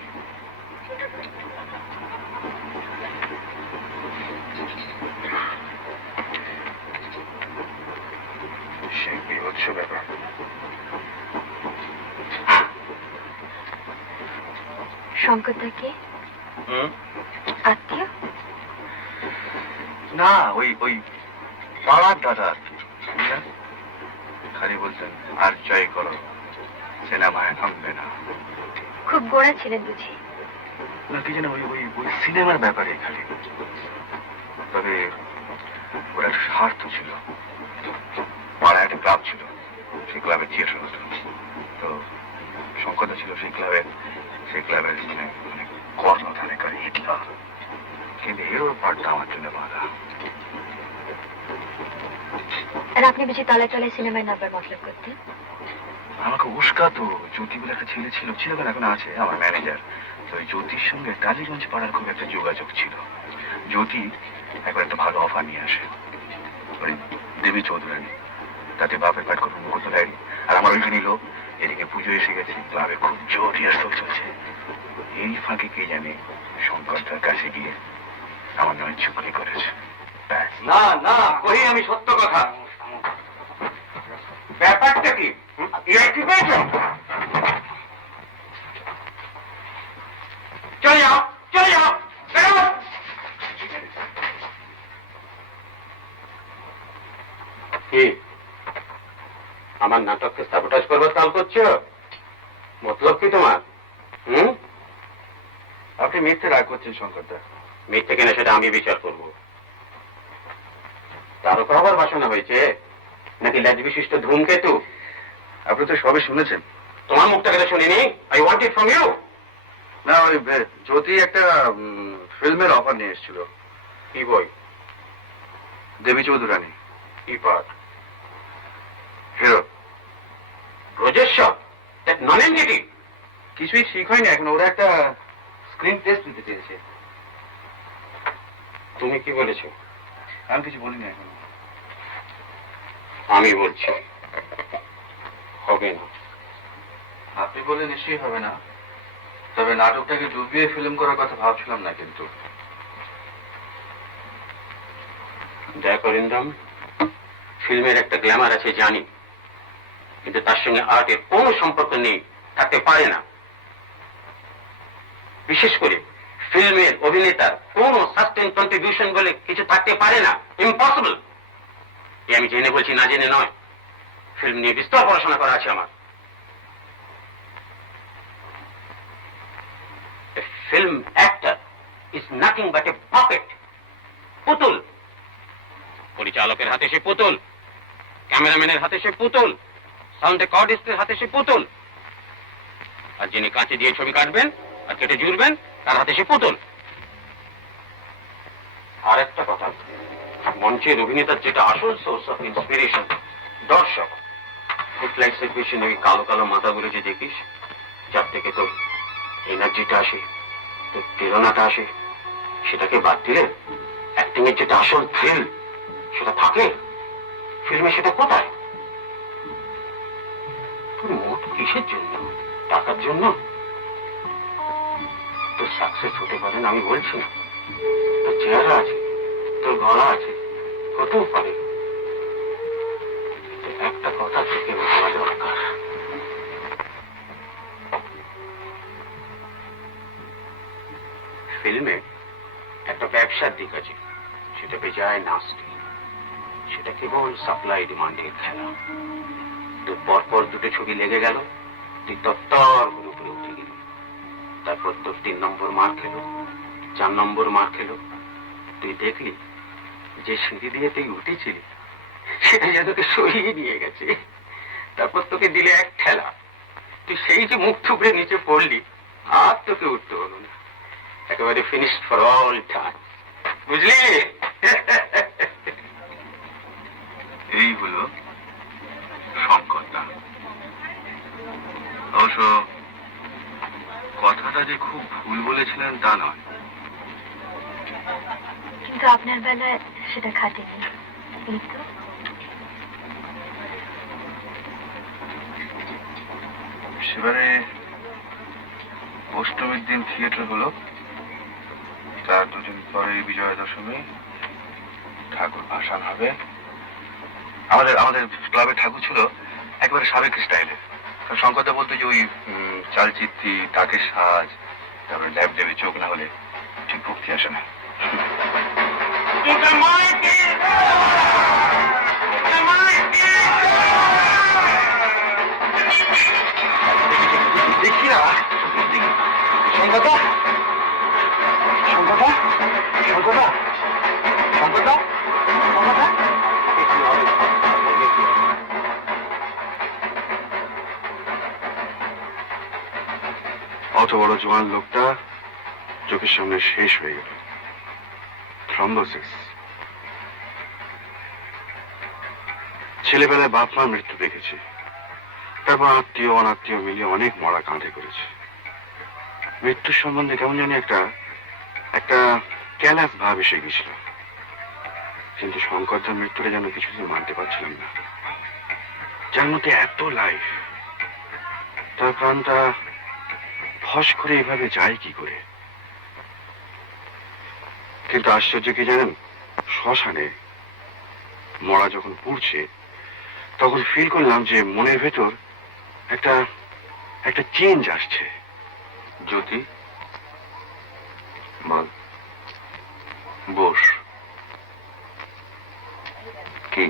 সে বিভৎস ব্যাপার। শঙ্করদাকে আত্মীয়? না, ওই পাড়ার দাদা আর কি। খালি বলতেন আর জয় করো, সিনেমায় থামবে না। খুব গোড়া ছিলেন বুঝি? না কি যেন ওই ওই ওই সিনেমার ব্যাপারে খালি। তবে ওর একটা স্বার্থ ছিল। পাড়ায় একটা ক্লাব ছিল, সেই ক্লাবে থিয়েটার হতো। তো শঙ্করদা ছিল সেই ক্লাবের কর্ণধারকারী হিটলার। কিন্তু এর পার্টটা আমার জন্য বাধা। আর আপনি বুঝি তলায় তলায় সিনেমায় নাম্বার মতলব করতেন? আমাকে উস্কাতো। জ্যোতি বলে একটা ছেলে ছিল, এখন আছে, আমার ম্যানেজার। তো ওই জ্যোতির সঙ্গে টালিগঞ্জ পাড়ার খুব একটা যোগাযোগ ছিল। জ্যোতি একবার একটা ভালো অফার নিয়ে আসে, ওই দেবী চৌধুরানী। তাতে বাপের পাঠ করবো মুকুত ডায়েরি। আর আমার ওইখানে লোক, এদিকে পুজো এসে গেছে, ক্লাবে খুব জোর রিহার্সাল চলছে। এই ফাঁকে কে জানে শঙ্করদার কাছে গিয়ে আমার নয় চুক্তি করেছে। না না, কই আমি সত্য কথা। ব্যাপারটা কি? কি পেয়েছ? চলে যাও, চলে যাও, বেরো। কি আমার নাটককে সাবোটাজ করবার কাল করছো? মতলব কি তোমার? আপনি মিথ্যে রাগ করছেন শঙ্করদা। মিথ্যে কিনা সেটা আমি বিচার করব। তার উপর আবার বাসনা হয়েছে নাকি ল্যাজ বিশিষ্ট ধূমকেতু? আপনি তো সবই শুনেছেন। তোমার মুখটা কেন শুনিনি? I want it from you. না, ওই জ্যোতি একটা ফিল্মের অফার নিয়ে এসেছিল। কি বই? দেবী চৌধুরানী। কি পাঠ? হিরো। রোজেশ্বর, দ্যাট নন-এন্টিটি। কিছুই ঠিক হয়নি এখন। ওরা একটা স্ক্রিন টেস্ট নিতে চেয়েছে। তুমি কি বলেছো? আমি কিছু বলিনি এখন। আমি বলছি হবে না। আপনি বললে নিশ্চয়ই হবে না, তবে নাটকটাকে ডুবিয়ে ফিল্ম করার কথা ভাবছিলাম না। কিন্তু দেখ অরিন্দম, ফিল্মের একটা গ্ল্যামার আছে জানি, কিন্তু তার সঙ্গে আর্টের কোনো সম্পর্ক নেই, থাকতে পারে না। বিশেষ করে ফিল্মের অভিনেতার কোনো সাস্টেন কন্ট্রিবিউশন বলে কিছু থাকতে পারে না, ইম্পসিবল। এ আমি জেনে বলছি, না জেনে নয়। ফিল্ম নিয়ে বিস্তর পড়াশোনা করা আছে আমার। A film actor is nothing but a puppet, পুতুল। পরিচালকের হাতে সে পুতুল, ক্যামেরাম্যানের হাতে সে পুতুল, সাউন্ড রেকর্ডিস্টের হাতে সে পুতুল, আর যিনি কাঁচি দিয়ে ছবি কাটবেন আর কেটে জুড়বেন তার হাতে সে পুতুল। আর একটা কথা, মঞ্চের অভিনেতার যেটা আসল সোর্স অফ ইন্সপিরেশন, দর্শক। ফুটলাইটসের পেছনে ওই কালো কালো মাথাগুলো যে দেখিস, যার থেকে তোর এনার্জিটা আসে, তোর প্রেরণাটা আসে, সেটাকে বাদ দিলে অ্যাক্টিং এর যেটা আসল থ্রিল সেটা থাকে ফিল্মে, সেটা কোথায়? তুই মোট কিসের জন্য? টাকার জন্য? তোর সাকসেস হতে পারে না আমি বলছি না, তোর চেহারা আছে, তোর গলা আছে, হতেও পারে। একটা কথা থেকে বলা দরকার, ফিল্মে একটা ব্যবসার দিক আছে, সেটা বেজায় নাস্তি। সেটা কেবল সাপ্লাই ডিমান্ডের খেলা। তোর পরপর দুটো ছবি লেগে গেল, তুই তত্তর করে উপরে উঠে গেলি। তারপর তোর 3 নম্বর মার খেলো, 4 নম্বর মার খেলো। তুই দেখলি যে সিঁড়ি দিয়ে তুই উঠেছিলি সেটা যেন তোকে সরিয়ে নিয়ে গেছে। তারপর তোকে দিলে এক ঠেলা, তুই সেই যে মুখ থুবড়ে নিচে পড়লি, আর তোকে উঠতে হলো না। একেবারে ফিনিশড ফর অল টাইম, বুঝলি? এই হলো শঙ্করদা। অবশ্য কথাটা যে খুব ভুল বলেছিলেন তা নয়। কিন্তু আপনার বেলায় সেটা খাটেনি। এই তো সেবারে অষ্টমীর দিন থিয়েটার হলো, তার 2 দিন পরে বিজয়া দশমী ঠাকুর ভাসান হবে। আমাদের ক্লাবের ঠাকুর ছিল একবারে সাবেক স্টাইলে। শঙ্করদা বলতো যে ওই চালচিত্রি, তাকে সাজ, তারপরে ল্যাব দেবে চোখ না হলে ঠিক ভক্তি আসে না। To the mighty! To the mighty! অত বড় জোয়ান লোকটা চোখের সামনে শেষ হয়ে গেল। থ্রম্বোসিস। ছেলেবেলায় বাপ মার মৃত্যু দেখেছি, তারপর আত্মীয় অনাত্মীয় মিলিয়ে অনেক মরা কাঁধে করেছে। মৃত্যুর সম্বন্ধে কেমন জানি একটা একটা ক্যালাস ভাব এসে গেছিল। কিন্তু শঙ্করদার মৃত্যুটা যেন কিছুদিন মানতে পারছিলাম না। যার মধ্যে এত লাইফ, তার প্রাণটা ফস করে এভাবে যায় কি করে? কিন্তু আশ্চর্য কি জানেন, শ্মশানে মরা যখন পুড়ছে তখন ফিল করলাম যে মনের ভেতর একটা একটা চেঞ্জ আসছে। জ্যোতি বল, বস। কি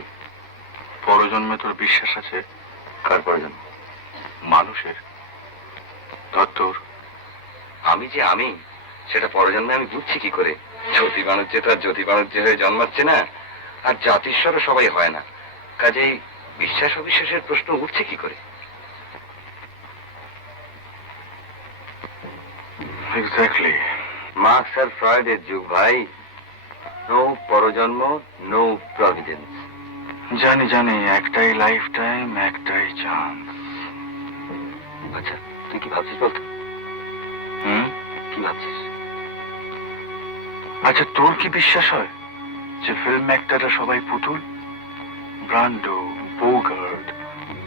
পরজন্মে তোর বিশ্বাস আছে? কার প্রয়োজন? মানুষের। তোর? আমি যে আমি, সেটা পরজন্মে আমি বুঝছি কি করে? জ্যোতি বাণিজ্যে তো আর জ্যোতি বাণিজ্য হয়ে জন্মাচ্ছে না, আর জাতিস্বরও সবাই হয় না। কাজেই বিশ্বাস অবিশ্বাসের প্রশ্ন উঠছে কি করে? এক্স্যাক্টলি। মার্কস আর ফ্রয়েডের যুগ ভাই। নো পরজন্ম, নো প্রভিডেন্স। জানি জানি, একটাই লাইফ টাইম, একটাই চান্স। আচ্ছা, তুই কি ভাবছিস বলতো? কি ভাবছিস? আচ্ছা, তোর কি বিশ্বাস হয় যে ফিল্ম অ্যাক্টররা সবাই পুতুল? ব্রান্ডো, বোগার্ট,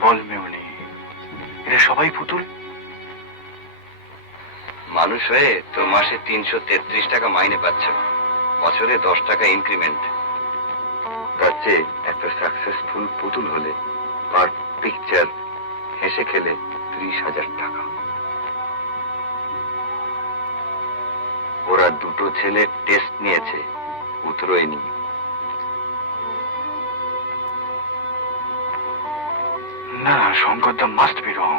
পল মেওনি, এরা সবাই পুতুল? মানুষ হয়ে তো মাসে 333 টাকা মাইনে পাচ্ছ, বছরে 10 টাকা ইনক্রিমেন্ট। তার চেয়ে একটা সাকসেসফুল পুতুল হলে পার পিকচার হেসে খেলে 30,000 টাকা। ওরা দুটো ছেলে টেস্ট নিয়েছে, উতরোয়নি। না, শঙ্কর দা must be wrong,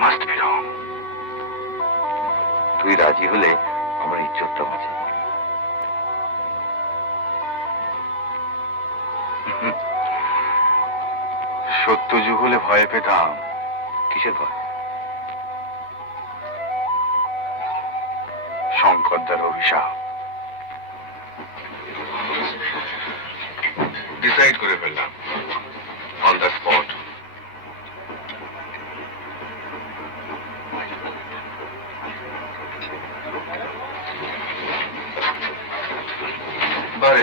must be wrong. তুই রাজি হলে আমার ইজ্জতটা বাঁচে। সত্য যুগ হলে ভয় পেতাম। কিসের ভয়? শঙ্করদার অভিশাপ। ডিসাইড করে ফেললাম অন দ্য স্পট। বারে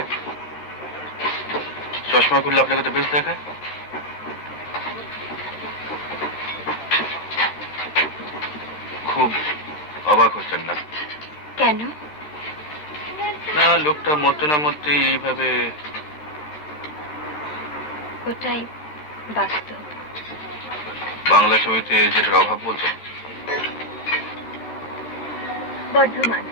চশমা করলে আপনাকে তো বেশ দেখায়। খুব অবাক হচ্ছেন না? কেন? না, লোকটা মরতে না মরতেই এইভাবে। ওটাই বাস্তব। বাংলা ছবিতে যেটার অভাব বলতো। বর্ধমান।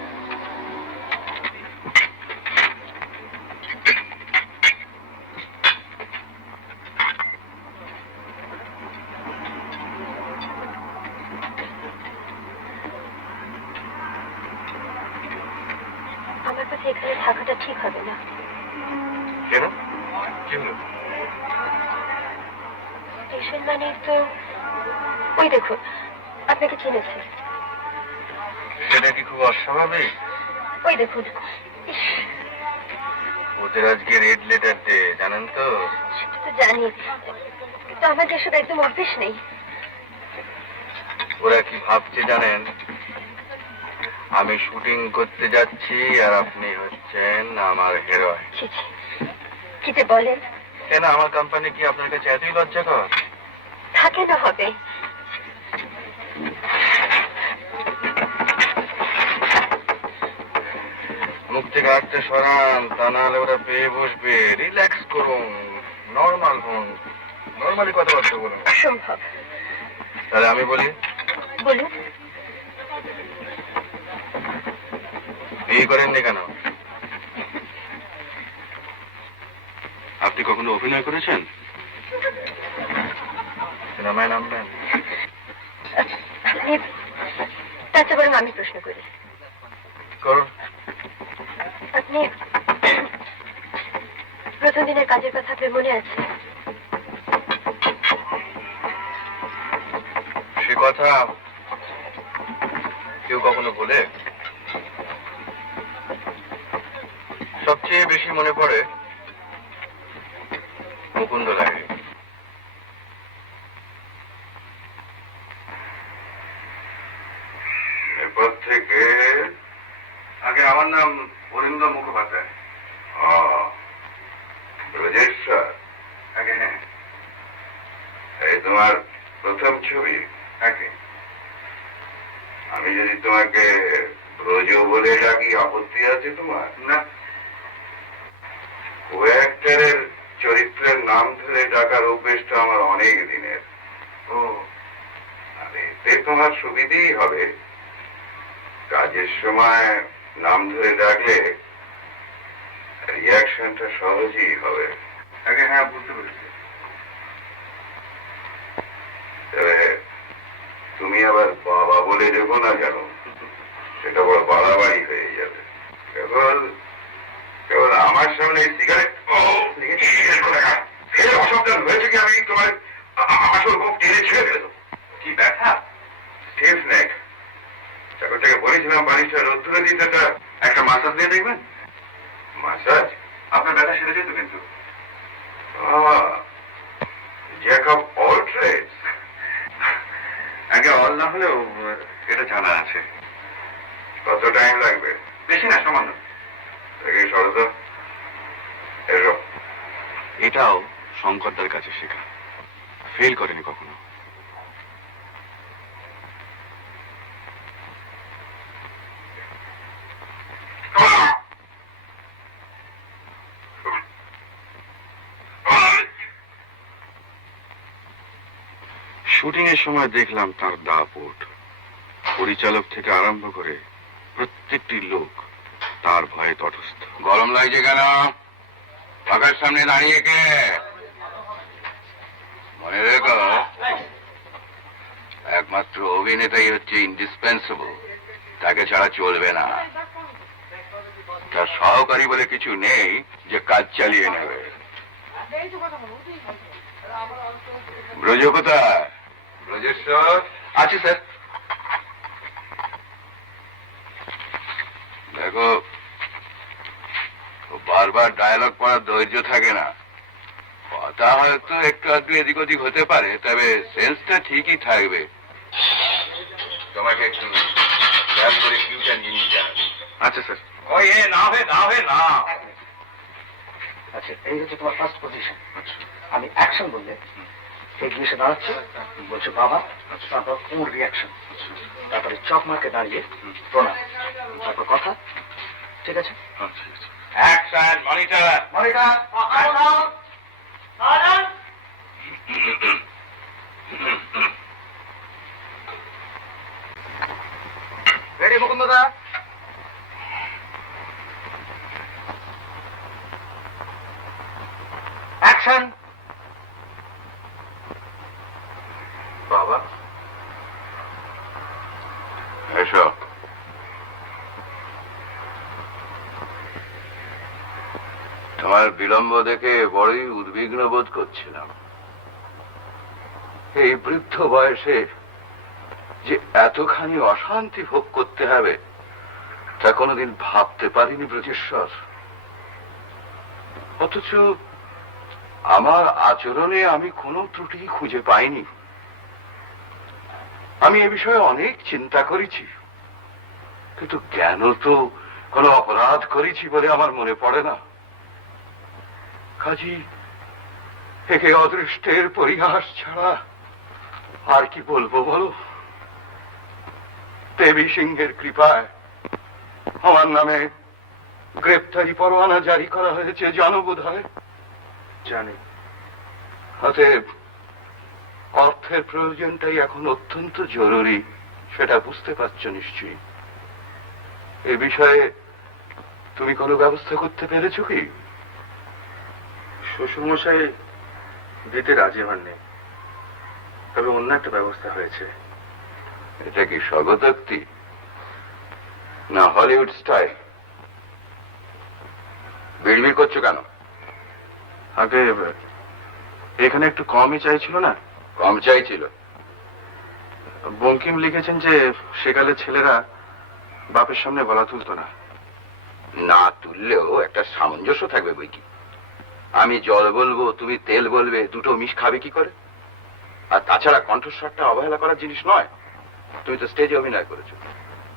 আমার কাছে এখানে থাকাটা ঠিক হবে না। কেন? কি হলো? স্টেশন মানে তো ওই দেখুন, আপনাকে চিনেছে। সেটা কি খুব অস্বাভাবিক? ওই দেখুন। ইস, ওদের আজকে রেড লেটার ডে, জানেন তো? সেটা তো জানি, তো আমার এসব একদম অভ্যেস নেই। ওরা কি ভাবছে জানেন? আমি শুটিং করতে যাচ্ছি আর আপনি হচ্ছেন আমার হিরোইন। ছি ছি, কি যে বলেন। কেন, আমার কোম্পানি কি আপনার কাছে এতই লজ্জাকর? থাকে না হবে। মুখ থেকে হাতটা সরান, তা নাহলে ওরা পেয়ে বসবে। রিল্যাক্স করুন, নর্মাল হন, নর্মালি কথাবার্তা বলুন। অসম্ভব। তাহলে আমি বলি, বলুন। বিয়ে করেননি কেন? আপনি কখনো অভিনয় করেছেন? সিনেমায় নামবেন? আপনি তার চেয়ে বরং আমি প্রশ্ন করি। করুন। আপনি প্রথম দিনের কাজের কথা আপনার মনে আছে? সে কথা কেউ কখনো বলে? সবচেয়ে বেশি মনে পড়ে মুকুন্দ লাগে। এরপর থেকে আগে আমার নাম অরিন্দম মুখোপাধ্যায়। ব্রজেশ্বর? আগে হ্যাঁ। এই তোমার প্রথম ছবি? আগে। আমি যদি তোমাকে ব্রজ বলে ডাকি আপত্তি আছে তোমার? না। কো অ্যাক্টরের চরিত্রের নাম ধরে ডাকার অভ্যেসটা আমার অনেক দিনের। ও, আর এতে তোমার সুবিধেই হবে। কাজের সময় নাম ধরে ডাকলে রিয়াকশনটা সহজেই হবে। আগে হ্যাঁ, বুঝতে পেরেছি। তবে তুমি আবার বাবা বলে দেবো না জানো, সেটা বড় বাড়াবাড়ি হয়ে যাবে। কেবল কেবল আমার সামনে সিগারেট অসাবধান হয়েছে কি আমি তোমার আসল মুখ টেনে ছেড়ে ফেলে দেবো। কি ব্যথা? ঠিক নেক। চাকরটাকে বলেছিলাম বালিশটা রোদ্দুরে দিতে, একটা মাসাজ দিয়ে দেখবেন। মাসাজ? আপনার ব্যথা সেরে যেত কিন্তু। Jack of all trades. আগে অল না হলেও এটা জানা আছে। কত টাইম লাগবে? বেশি না, সামান্য। সরত এসো। এটাও শঙ্করদার কাছে শেখা, ফেল করেনি কখনো। শুটিং এর সময় দেখলাম তার দাপট। পরিচালক থেকে আরম্ভ করে প্রত্যেকটি লোক তার ভয়ে তটস্থ। গরম লাগছে কেন? পাখার সামনে দাঁড়িয়ে কে? মনে রেখো, একমাত্র অভিনেতাই হচ্ছে ইন্ডিসপেন্সেবল, তাকে ছাড়া চলবে না। তার সহকারী বলে কিছু নেই যে কাজ চালিয়ে নেবে। ব্রজ কোথায়? ব্রজেশ্বর? আছি স্যার। দেখো, বারবার ডায়লগ পড়ার ধৈর্য থাকে না। কথা হয়তো একটু আধটু এদিক ওদিক হতে পারে, তবে সেন্সটা ঠিকই থাকবে। তোমাকে একটু খেয়াল করে কিউটা নিয়ে নিতে হবে। আচ্ছা স্যার। ওই না হবে না হবে না। আচ্ছা, এই হচ্ছে তোমার ফার্স্ট পজিশন। আমি অ্যাকশন বললে এগিয়ে এসে দাঁড়াচ্ছে, বলছো বাবা, তারপর ওর রিয়াকশন, তারপরে চক মার্কে দাঁড়িয়ে প্রণাম, তারপর কথা। ঠিক আছে? Action, monitor monitor. রেডি মুকুন্দদা? অ্যাকশন। বাবা এসো। তোমার বিলম্ব দেখে বড়ই উদ্বিগ্ন বোধ করছিলাম। এই বৃদ্ধ বয়সে যে এতখানি অশান্তি ভোগ করতে হবে তা কোনোদিন ভাবতে পারিনি ব্রজেশ্বর। অথচ আমার আচরণে আমি কোনো ত্রুটি খুঁজে পাইনি। আমি এ বিষয়ে অনেক চিন্তা করেছি, কিন্তু কেন তো কোনো অপরাধ করেছি বলে আমার মনে পড়ে না। কাজী একে অদৃষ্টের পরিহাস ছাড়া আর কি বলবো বলো? দেবী সিংহের কৃপায় আমার নামে গ্রেপ্তারি পরোয়ানা জারি করা হয়েছে, জানো বোধ হয়? জানি। অতএব অর্থের প্রয়োজনটাই এখন অত্যন্ত জরুরি, সেটা বুঝতে পারছো নিশ্চয়ই। এ বিষয়ে তুমি কোনো ব্যবস্থা করতে পেরেছো কি? শ্বশুরমশাই দিতে রাজি হননি, তবে অন্য একটা ব্যবস্থা হয়েছে। এটা কি স্বগতোক্তি না হলিউড স্টাইল? বিড়বিড় করছো কেন? আগে এখানে একটু কমই চাইছিল না? কম চাইছিল? বঙ্কিম লিখেছেন যে সেকালে ছেলেরা বাপের সামনে গলা তুলতো না। না তুললেও একটা সামঞ্জস্য থাকবে বই কি। আমি জল বলবো, তুমি তেল বলবে, দুটো মিশ খাবে কি করে? আর তাছাড়া কণ্ঠস্বরটা অবহেলা করার জিনিস নয়। তুমি তো স্টেজে অভিনয় করেছো,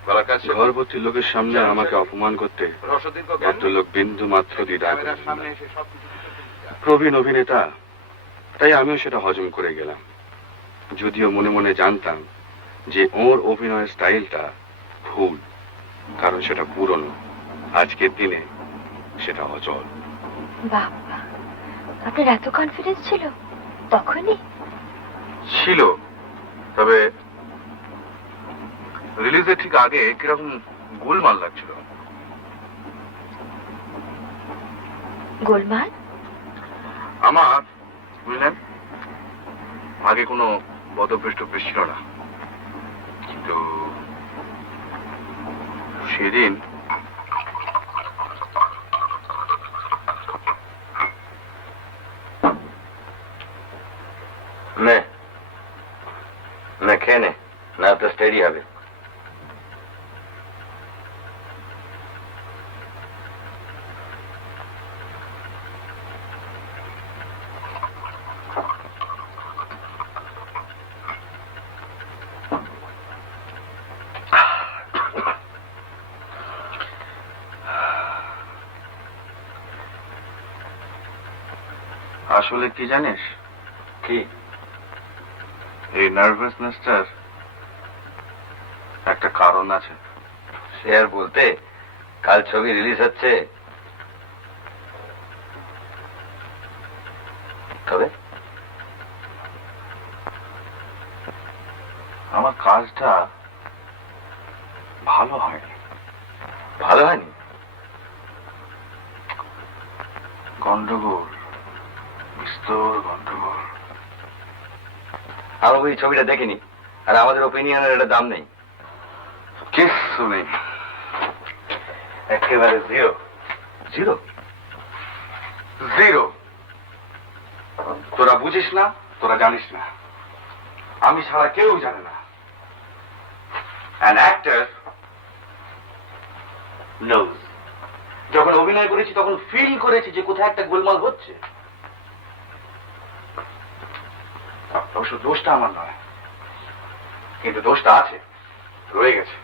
গলার কাছে ঘরভর্তি লোকের সামনে আমাকে অপমান করতে রসদীর্ঘ ভদ্রলোক বিন্দু মাত্র দ্বিধা ক্যামেরার করলেন সামনে না। এসে সবকিছু প্রবীণ অভিনেতা, তাই আমিও সেটা হজম করে গেলাম, যদিও মনে মনে জানতাম যে ওর অভিনয়ের স্টাইলটা ভুল, কারণ সেটা পুরনো, আজকের দিনে সেটা অচল। বাবা, আপনার এত কনফিডেন্স ছিল তখনই? ছিল, তবে রিলিজের ঠিক আগে কিরকম গোলমাল লাগছিল। গোলমাল? আমার, বুঝলেন, আগে কোনো বদভ্যস্ত ছিল না, কিন্তু সেদিন খেয়ে নে, না তো স্টেডি হবে। আসলে কি জানিস, কি? এই নার্ভাসনেসটার একটা কারণ আছে। সে আর বলতে, কাল ছবি রিলিজ হচ্ছে। তবে আমার কাজটা ভালো হয়নি। ভালো হয়নি? গন্ডগোল, বিস্তর গন্ডগোল। আমি ওই ছবিটা দেখিনি, আর আমাদের ওপিনিয়নের একটা দাম নেই। কিচ্ছু নেই, একেবারে জিরো। জিরো? জিরো। তোরা বুঝিস না, তোরা জানিস না, আমি ছাড়া কেউ জানে না। An actor knows. যখন অভিনয় করেছি তখন ফিল করেছি যে কোথায় একটা গোলমাল হচ্ছে। অবশ্য দোষটা আমার নয়, কিন্তু দোষটা আছে, রয়ে গেছে।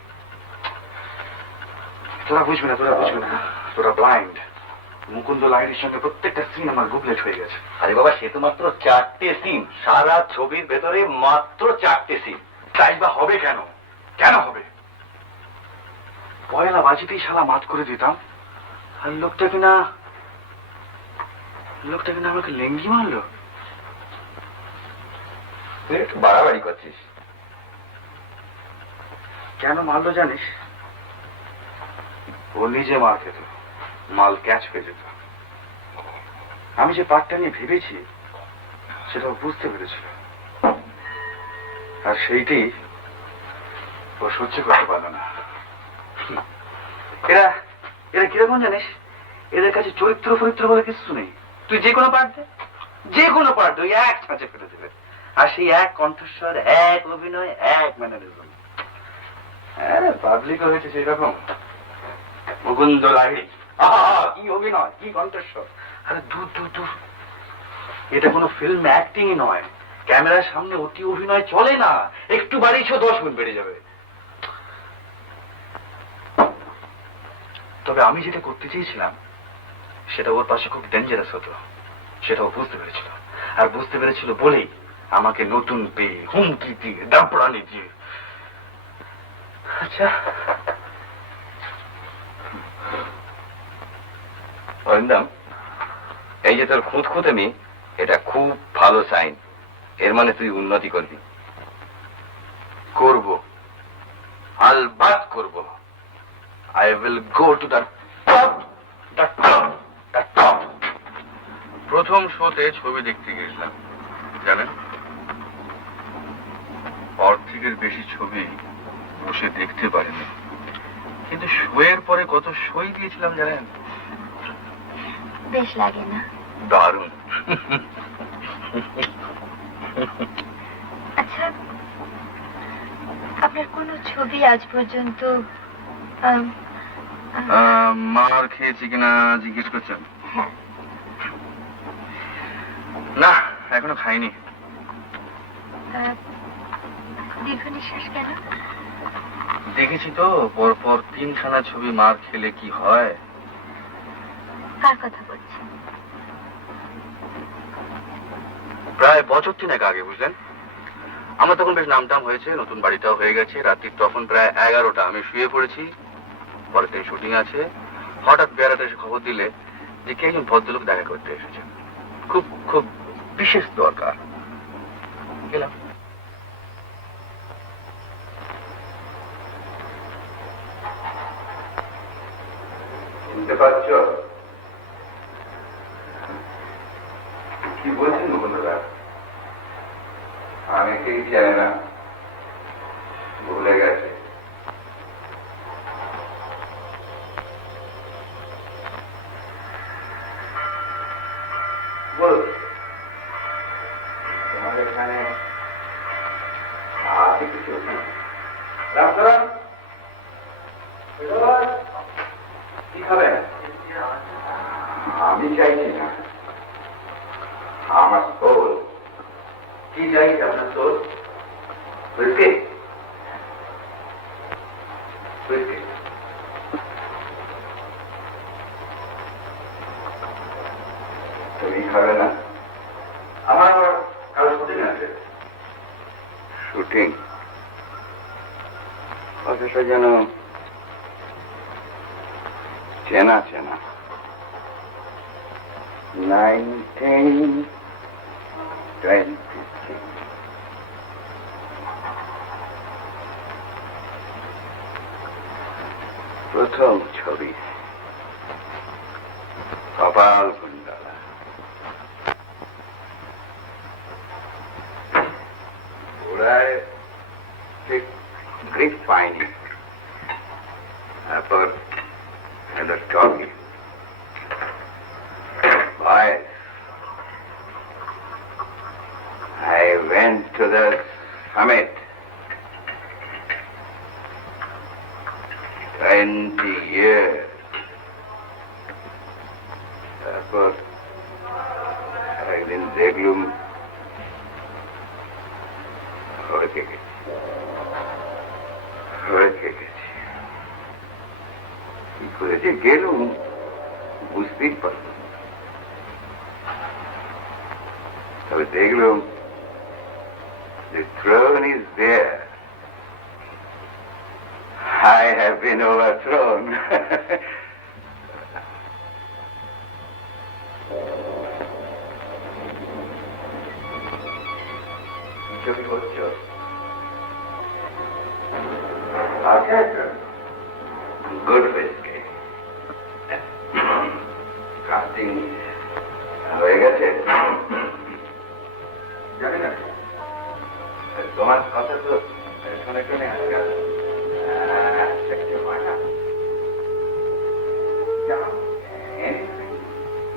তোরা বুঝবি না, তোরা বুঝবি না, তোরা ব্লাইন্ড। মুকুন্দ লাহিড়ির সঙ্গে প্রত্যেকটা সিন আমার গুবলেট হয়ে গেছে। আরে বাবা, সে তো মাত্র 4টে সিন, সারা ছবির ভেতরে মাত্র 4টে সিন। তাই বা হবে কেন? কেন হবে? পয়লা বাজিতেই শালা মাত করে দিতাম, আর লোকটা কিনা আমাকে লেঙ্গি মারলো। তুই একটু বাড়াবাড়ি করছিস। কেন মারলো জানিস? ও নিজে মার খেত, মাল ক্যাচ হয়ে যেত। আমি যে পার্টটা নিয়ে ভেবেছি সেটা ও বুঝতে পেরেছিল, আর সেইটি ও সহ্য করতে পারল না। এরা এরা কিরকম জানিস? এদের কাছে চরিত্র ফরিত্র বলে কিছু নেই। তুই যে কোনো পার্ট দে, যে কোনো পার্ট ওই এক ছাঁচে ফেলে দেবে, আর সেই এক কণ্ঠস্বর, এক অভিনয়, এক ম্যানারিজম। আরে পাবলিক হয়েছে সেই রকম। মুকুন্দ লাহিড়ী, কি অভিনয়, কি কণ্ঠস্বর! আরে দূর দূর দূর, এটা কোনো ফিল্ম অ্যাক্টিংই নয়। ক্যামেরার সামনে অতি অভিনয় চলে না, একটু বাড়িয়েছ 10 গুণ বেড়ে যাবে। তবে আমি যেটা করতে চেয়েছিলাম সেটা ওর পাশে খুব ডেঞ্জারাস হতো, সেটা ও বুঝতে পেরেছিল, আর বুঝতে পেরেছিল বলেই আমাকে নতুন পেয়ে হুমকি দিয়ে দাপড়ানি দিয়ে। আচ্ছা, অরিন্দম, এই যে তোর খুঁতখুঁতেমি, এটা খুব ভালো সাইন। এর মানে তুই উন্নতি করবি। করব, আলবাত করব। I will go to the top, the top, the top. প্রথম শোতে ছবি দেখতে গেছিলাম, জানেন, অর্ধেকের বেশি ছবি বসে দেখতে পারিনি, কিন্তু শোয়ের পরে কত সই দিয়েছিলাম জানেন? বেশ লাগে না? দারুণ। আচ্ছা, আপনার কোনো ছবি আজ পর্যন্ত মার খেয়েছি কিনা জিজ্ঞেস করছেন? হ্যাঁ। না, এখনো খাইনি। দীর্ঘ নিঃশ্বাস কেন? দেখেছি তো পরপর 3খানা ছবি মার খেলে কি হয়। কার কথা বলছেন? প্রায় বছর 3 আগে, বুঝলেন। আমার তখন বেশ নামটাম হয়েছে, নতুন বাড়িটাও হয়ে গেছে। রাত্রি তখন প্রায় 11টা, আমি শুয়ে পড়েছি। পরের দিন শুটিং আছে। হঠাৎ বেড়াতে এসে খবর দিলে যে কে একজন ভদ্রলোক দেখা করতে এসেছে, খুব খুব বিশেষ দরকার। গেলাম। শুনতে পাচ্ছ কি বলছেন মুকুন্দদা? অনেকেই চায় না, ভুলে গেছে। বল, তোমার এখানে আছে কিছু? রামচরণ, কি খাবেন? আমি চাইছি না, আমার সোল। কি চাইছে আপনার সোল? হুইস্কি? হুইস্কি তুমি খাবে না? আমার কারো শুটিং আছে। শুটিং? কথাটা যেন চেনা চেনা। 1923 প্রথম ছবি, কপাল কুণ্ডলা। ওরায় ঠিক গ্রিপ পাইনি। তারপর talkie boys, I went to the summit. 20 years. তারপর একদিন দেখলুম হড়কে গেছি। কি করে যে গেলুম বুঝতেই পারলাম। তবে দেখলুম the throne is there. I have been overthrown. ছবি হচ্ছ? আচ্ছা, গুড ফেসকে কাস্টিং হয়ে গেছে। জানি না, তোমার কথা তো শুনে শুনে আজকাল হয় না।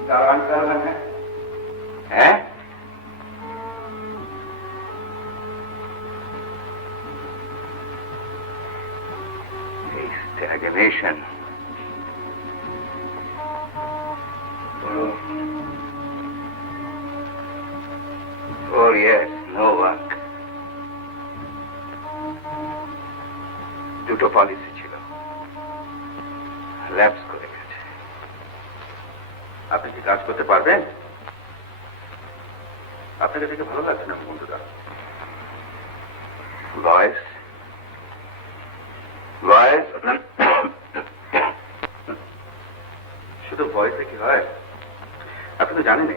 দাঁড়ান করবেন না? হ্যাঁ, stagnation. Oh yes, no work. দুটো পলিসি ছিল, ল্যাপস করে গেছে। আপনি কি কাজ করতে পারবেন? আপনাকে দেখে ভালো লাগছে না বন্ধুরা। বয়স বয়স শুধু ভয়েসে কি হয়? আপনি তো জানেন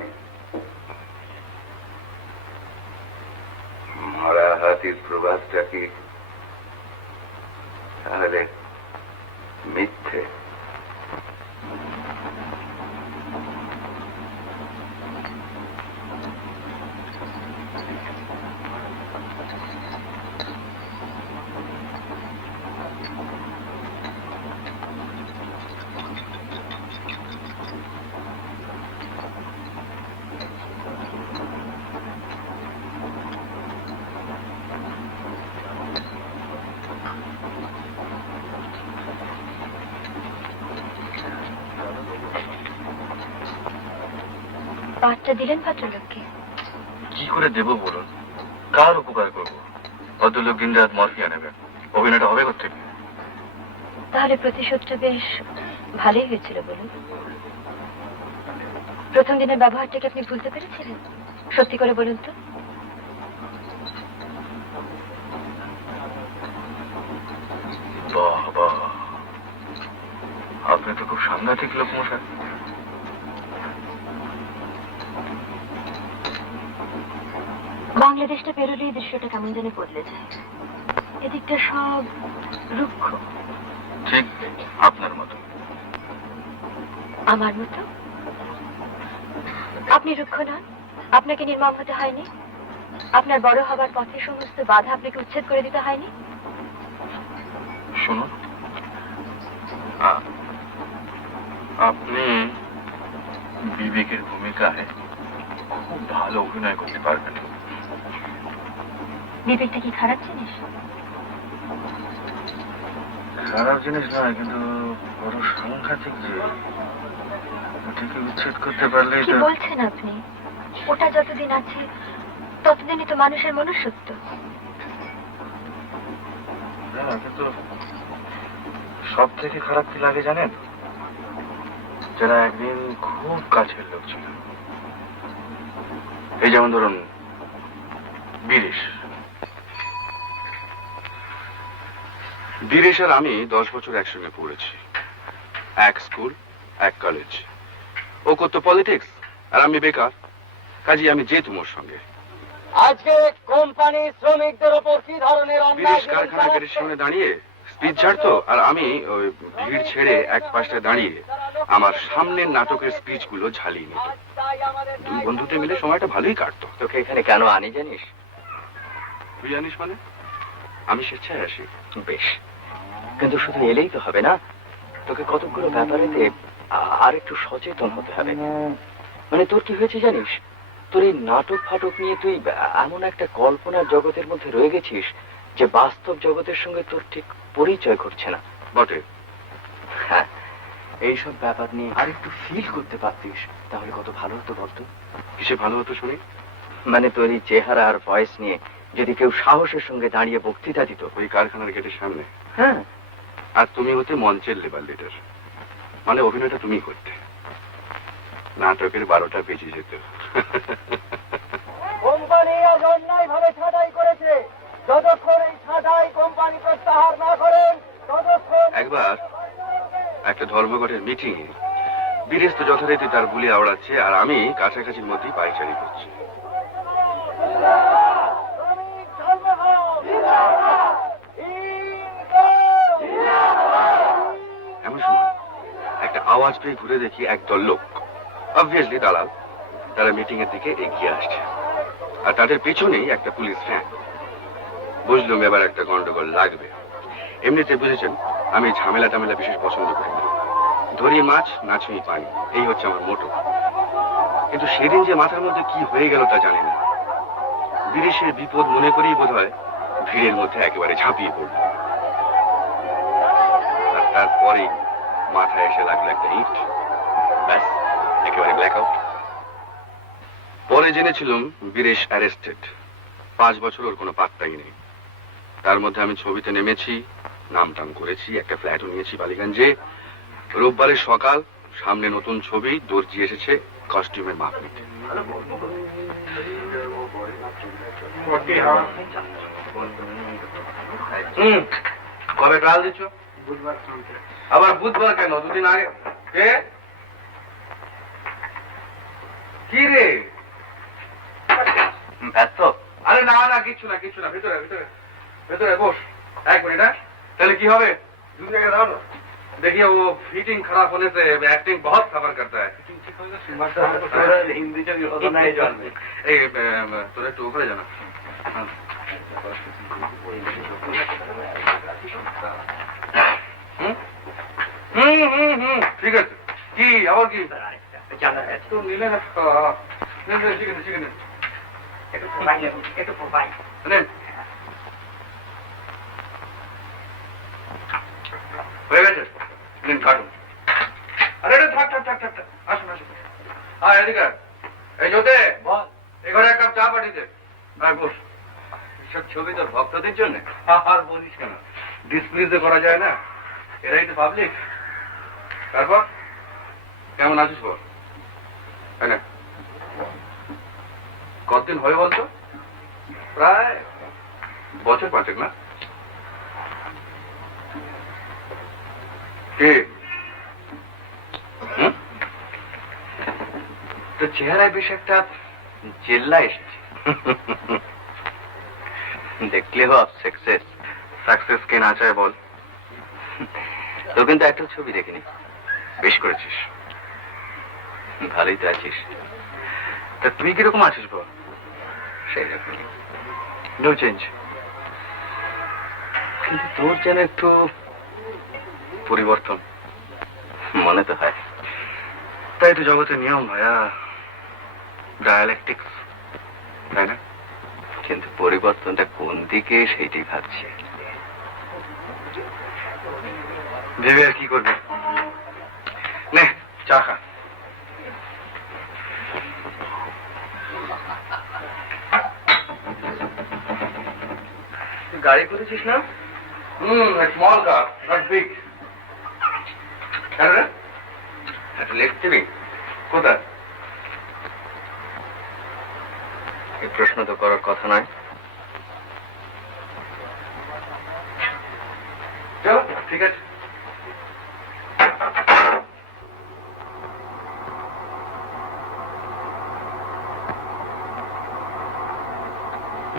মরা হাতির প্রবাসটা কি তাহলে মিথ্যে? পাঠটা দিলেন ভদ্রলোককে? কি করে দেবো বলুন? কার উপকার করবো? ভদ্রলোক দিন রাত মরফিয়া নেবে, অভিনয়টা হবে কোথেকে? তাহলে প্রতিশোধটা বেশ ভালোই হয়েছিল বলুন। প্রথম দিনের ব্যবহারটাকে আপনি ভুলতে পেরেছিলেন? সত্যি করে বলুন তো। বাহ বাহ, আপনি তো খুব সাংঘাতিক লোক মশাই। বাংলাদেশটা পেরোলেই দৃশ্যটা কেমন যেন বদলে যায়। এদিকটা সব রুক্ষ। ঠিক আপনার মতো। আমার মতো? আপনি রুক্ষ নন, আপনাকে নির্মম হতে হয়নি, আপনার বড় হবার পথে সমস্ত বাধা আপনাকে উচ্ছেদ করে দিতে হয়নি। শুনুন, আপনি বিবেকের ভূমিকায় খুব ভালো অভিনয় করতে পারবেন। বিবেকটা কি খারাপ জিনিস? খারাপ জিনিস নয়, কিন্তু বড় সাংঘাতিক যে ওটাকে উচ্ছেদ করতে পারলে কি বলছেন আপনি? ওটা যতদিন আছে ততদিনই তো মানুষের মনুষ্যত্ব। কিন্তু সব থেকে খারাপ কি লাগে জানেন? যারা একদিন খুব কাছের লোক ছিল, এই যেমন ধরুন বীরেশ। বীরেশ আর আমি 10 বছর একসঙ্গে পড়েছি, এক স্কুল এক কলেজ। ও করতো পলিটিক্স আর আমি বেকার, কাজে আমি যে তোমার সঙ্গে। আজকে কোম্পানি শ্রমিকদের উপর কি ধরনের বীরেশ কারখানা গেটের সামনে দাঁড়িয়ে স্পিচ ছাড়তো, আর আমি ওই ভিড় ছেড়ে এক পাশে দাঁড়িয়ে আমার সামনের নাটকের স্পিচ গুলো ঝালিয়ে নিত। দুই বন্ধুতে মিলে সময়টা ভালোই কাটতো। তোকে এখানে কেন আনি জানিস? তুই জানিস মানে? আমি স্বেচ্ছায় আসি। বেশ, কিন্তু শুধু এলেই তো হবে না, তোকে কতগুলো ব্যাপারেতে আর একটু সচেতন হতে হবে। মানে তোর কি হয়েছে জানিস, তোর এই নাটক ফাটক নিয়ে তুই এমন একটা কল্পনার জগতের মধ্যে রয়ে গেছিস যে বাস্তব জগতের সঙ্গে তোর ঠিক পরিচয় ঘটছে না। বটে। হ্যাঁ, এইসব ব্যাপার নিয়ে আর একটু ফিল করতে পারতিস তাহলে কত ভালো হতো বলতো। কিসে ভালো হতো শুনি? মানে তোর এই চেহারা আর ভয়েস নিয়ে যদি কেউ সাহসের সঙ্গে দাঁড়িয়ে বক্তৃতা দিত। ওই কারখানার গেটের সামনে। হ্যাঁ, আর তুমি হতে মঞ্চের লেবার লিডার, মানে অভিনয়টা তুমি করতে, নাটকের 12টা বেজে যেত। কোম্পানি আজ অন্যায় ভাবে ছাঁটাই করেছে, যতক্ষণ এই ছাঁটাই কোম্পানি প্রত্যাহার না করেন ততক্ষণ। একবার একটা ধর্মঘটের মিটিং এ বীরেশ তো যথারীতি তার বুলি আওড়াচ্ছে, আর আমি কাছাকাছির মধ্যেই পায়চারি করছি। এমন সময় একটা আওয়াজ পেয়ে ঘুরে দেখি একদল লোক, অবভিয়াসলি দালাল, তারা মিটিং এর দিকে এগিয়ে আসছে, আর তাদের পেছনেই একটা পুলিশ ভ্যান। বুঝলুম এবার একটা গন্ডগোল লাগবে। এমনিতে বুঝেছেন আমি ঝামেলা টামেলা বিশেষ পছন্দ করি না, ধরি মাছ না ছুঁই পানি, এই হচ্ছে আমার মোটো। কিন্তু সেদিন যে মাথার মধ্যে কি হয়ে গেল তা জানি না। বীরেশের বিপদ মনে করেই বোধ হয় ভিড়ের মধ্যে একেবারে ঝাঁপিয়ে পড়ল, আর তারপরেই মাথায় এসে লাগলো একটা ইট, ব্যাস একেবারে ব্ল্যাক আউট। পরে জেনেছিলাম বীরেশ অ্যারেস্টেড, 5 বছর ওর কোনো পাত্তাই নেই। তার মধ্যে আমি ছবিতে নেমেছি, নাম টাম করেছি, একটা ফ্ল্যাটও নিয়েছি বালিগঞ্জে। রোববারের সকাল, সামনে নতুন ছবি, দর্জি এসেছে কস্টিউমের মাপ নিতে। কবে ট্রায়াল দিচ্ছ? আবার বুধবার কেন? দুদিন আগে। কে? কি রে? ব্যস্ত? আরে না না, কিচ্ছু না কিচ্ছু না, ভিতরে ভিতরে ভিতরে বস। 1 মিনিট। হ্যাঁ, তাহলে কি হবে? 2 জায়গায় দাও না। देखिए वो फिटिंग खराब होने से एक्टिंग बहुत सफर करता है। হিন্দি ছবি হতো না এই জন্মে। এই তোরা একটু উপরে জানা। ঠিক আছে। কি আবার কি? একটু নিলে না? ঠিক আছে ঠিক আছে। নেন। হয়ে গেছে? নিন কাটুন। আরে থাক থাক থাক থাক, আসুন আসুন। হ্যাঁ এদিকে। এই যোতে এখানে এক কাপ চা পাঠিয়ে দে। আর বস। এসব ছবি তোর ভক্তদের জন্য? আর বলিস কেন, ডিসপ্লেতে করা যায় না, এরাই তো পাবলিক। তারপর কেমন আছিস বল? তাই না? কতদিন হয়ে বলতো? প্রায় বছর পাঁচেক না? কে? তো চেহারায় বেশ একটা জেল্লা এসেছে। দেখলে হো সাকসেস। সাকসেস কে না চায় বল? তো কিন্তু একটা ছবি দেখিনি। বেশ করেছিস, ভালোই তো আছিস। তা তুই কিরকম আছিস বল? সেই রকমই, নো চেঞ্জ। কিন্তু তোর যেন একটু পরিবর্তন মনে তো হয়। তাই তো জগতের নিয়ম ভাইয়া, ডায়ালেকটিক্স, তাই না? কিন্তু পরিবর্তনটা কোন দিকে সেইটাই ভাবছি। ভেবে আর কি করবি? নে চা খা। গাড়ি করেছিস না? Small car, not big. একটা লেফট দিবি? কোথায়? এই প্রশ্ন তো করার কথা নয়। চলো ঠিক আছে।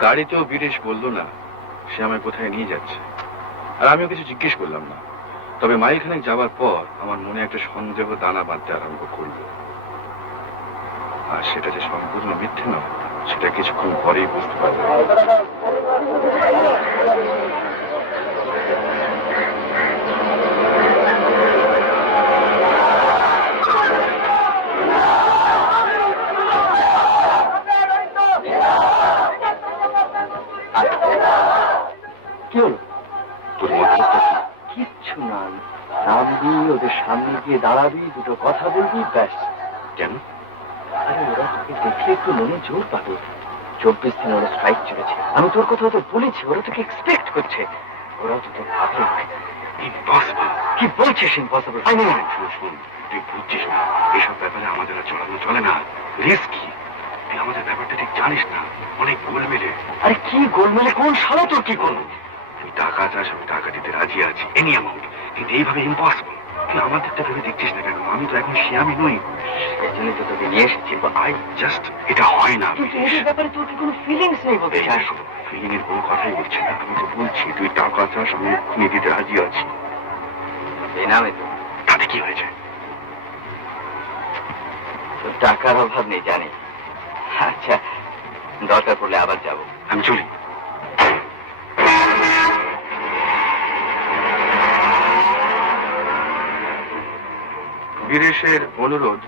গাড়িতেও বীরেশ বললো না সে আমায় কোথায় নিয়ে যাচ্ছে, আর আমিও কিছু জিজ্ঞেস করলাম না। তবে মাইলখানেক যাবার পর আমার মনে একটা সন্দেহ দানা বাঁধতে আরম্ভ করল, আর সেটা যে সম্পূর্ণ মিথ্যে নয় সেটা কিছুক্ষণ পরেই বুঝতে পারলাম। কি হলো? তোর মধ্যস্থতা কি? কিচ্ছু না, নামবি, ওদের সামনে গিয়ে দাঁড়াবি, দুটো কথা বলবি, ব্যাস। কেন? আরে ওরা তোকে দেখে একটু মনে জোর পাবে। 24 দিন ওরা স্ট্রাইক চলেছে, আমি তোর কথা তো বলেছি, ওরা তোকে এক্সপেক্ট করছে। ওরা তো তোর পাবলিক। ইম্পসিবল। কি বলছিস ইম্পসিবল? শোন, তুই বুঝছিস না, এসব ব্যাপারে আমাদের আর চলানো চলে না। রিস্কি। তুই আমাদের ব্যাপারটা ঠিক জানিস না, অনেক গোলমেলে। আরে কি গোলমেলে? কোন শালা তোর কি করবো? তুই টাকা চাস, আমি টাকা দিতে রাজি আছি, এনি অ্যামাউন্ট, কিন্তু এইভাবে ইম্পসিবল। তুই আমাদেরটা ভেবে দেখছিস না কেন? আমি তো এখন শিয়ামি নই। সেই জন্য তো তোকে নিয়ে এসেছি। আই জাস্ট, এটা হয় না। কিন্তু এদের ব্যাপারে তোর কি কোনো ফিলিংস নেই বলতে চাস? ফিলিং এর কোনো কথাই বলছি না, আমি তো বলছি তুই টাকা চাস, আমি এক্ষুনি দিতে রাজি আছি। এই নামে তো তাতে কি হয়েছে? তোর টাকার অভাব নেই জানি। আচ্ছা, দরকার পড়লে আবার যাব। আমি চলি। বীরেশের অনুরোধ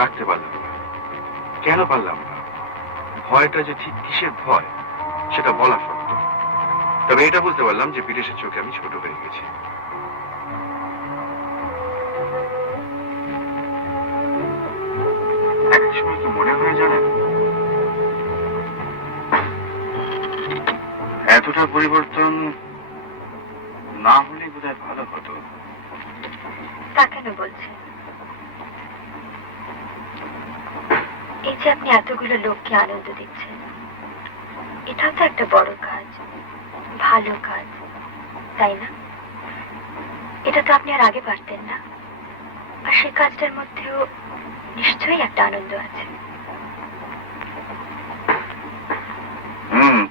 রাখতে পারলাম না। কেন পারলাম না? ভয়টা যে ঠিক কিসের ভয় সেটা বলা শক্ত। তবে এটা বুঝতে পারলাম যে বীরেশের চোখে আমি ছোট হয়ে গেছি। এক সময় কি মনে হয় জানেন, এতটা পরিবর্তন না হলে বোধহয় ভালো হতো। তা কেন বলছেন? এই যে আপনি এতগুলো লোককে আনন্দ দিচ্ছেন, এটাও তো একটা বড় কাজ, ভালো কাজ, তাই না? এটা তো আপনি আর আগে পারতেন না, আর সেই কাজটার মধ্যেও নিশ্চয়ই একটা আনন্দ আছে।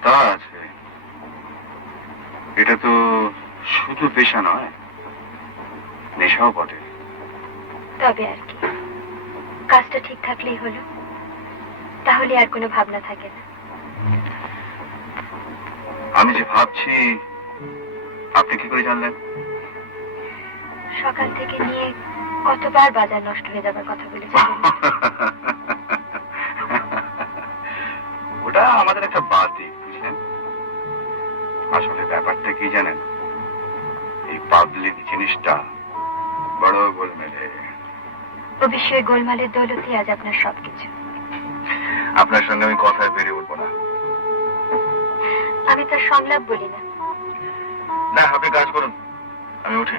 তা আছে। এটা তো শুধু পেশা নয়, নেশাও বটে। তবে আর কি, কাজটা ঠিক থাকলেই হলো, তাহলে আর কোনো ভাবনা থাকে না। আমি যে ভাবছি, আপনি কি করে জানলেন? সকাল থেকে নিয়ে কতবার বাজার নষ্ট হয়ে যাবার কথা বলেছেন। ওটা আমাদের একটা বাতি, বুঝলেন? আসলে ব্যাপারটা কি জানেন, এই পাবলিক জিনিসটা বড় গোলমেলে। ও বিষয়ে গোলমালের দৌলতে আজ আপনার সবকিছু। আপনার সঙ্গে আমি কথায় পেরে উঠবো না। আমি তার সংলাপ বলি না। না, আপনি কাজ করুন, আমি উঠি।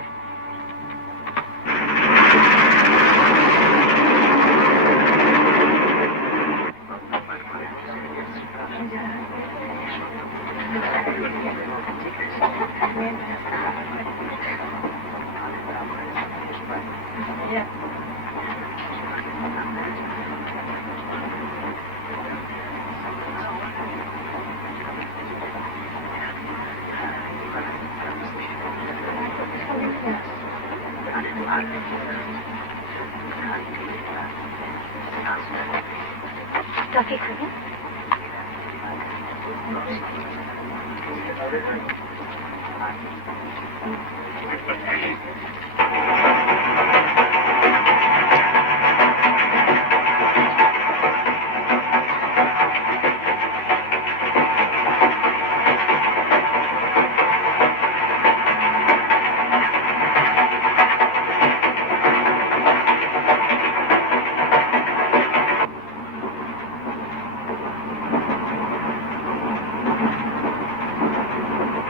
টফি খাবেন?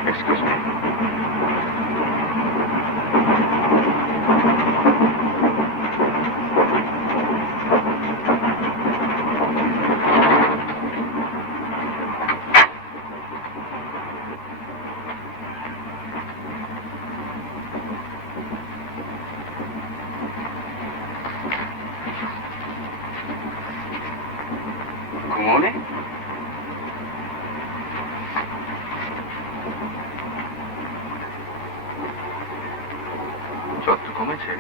Excuse me. ঘুমোনে? জ্বর তো কমেছে?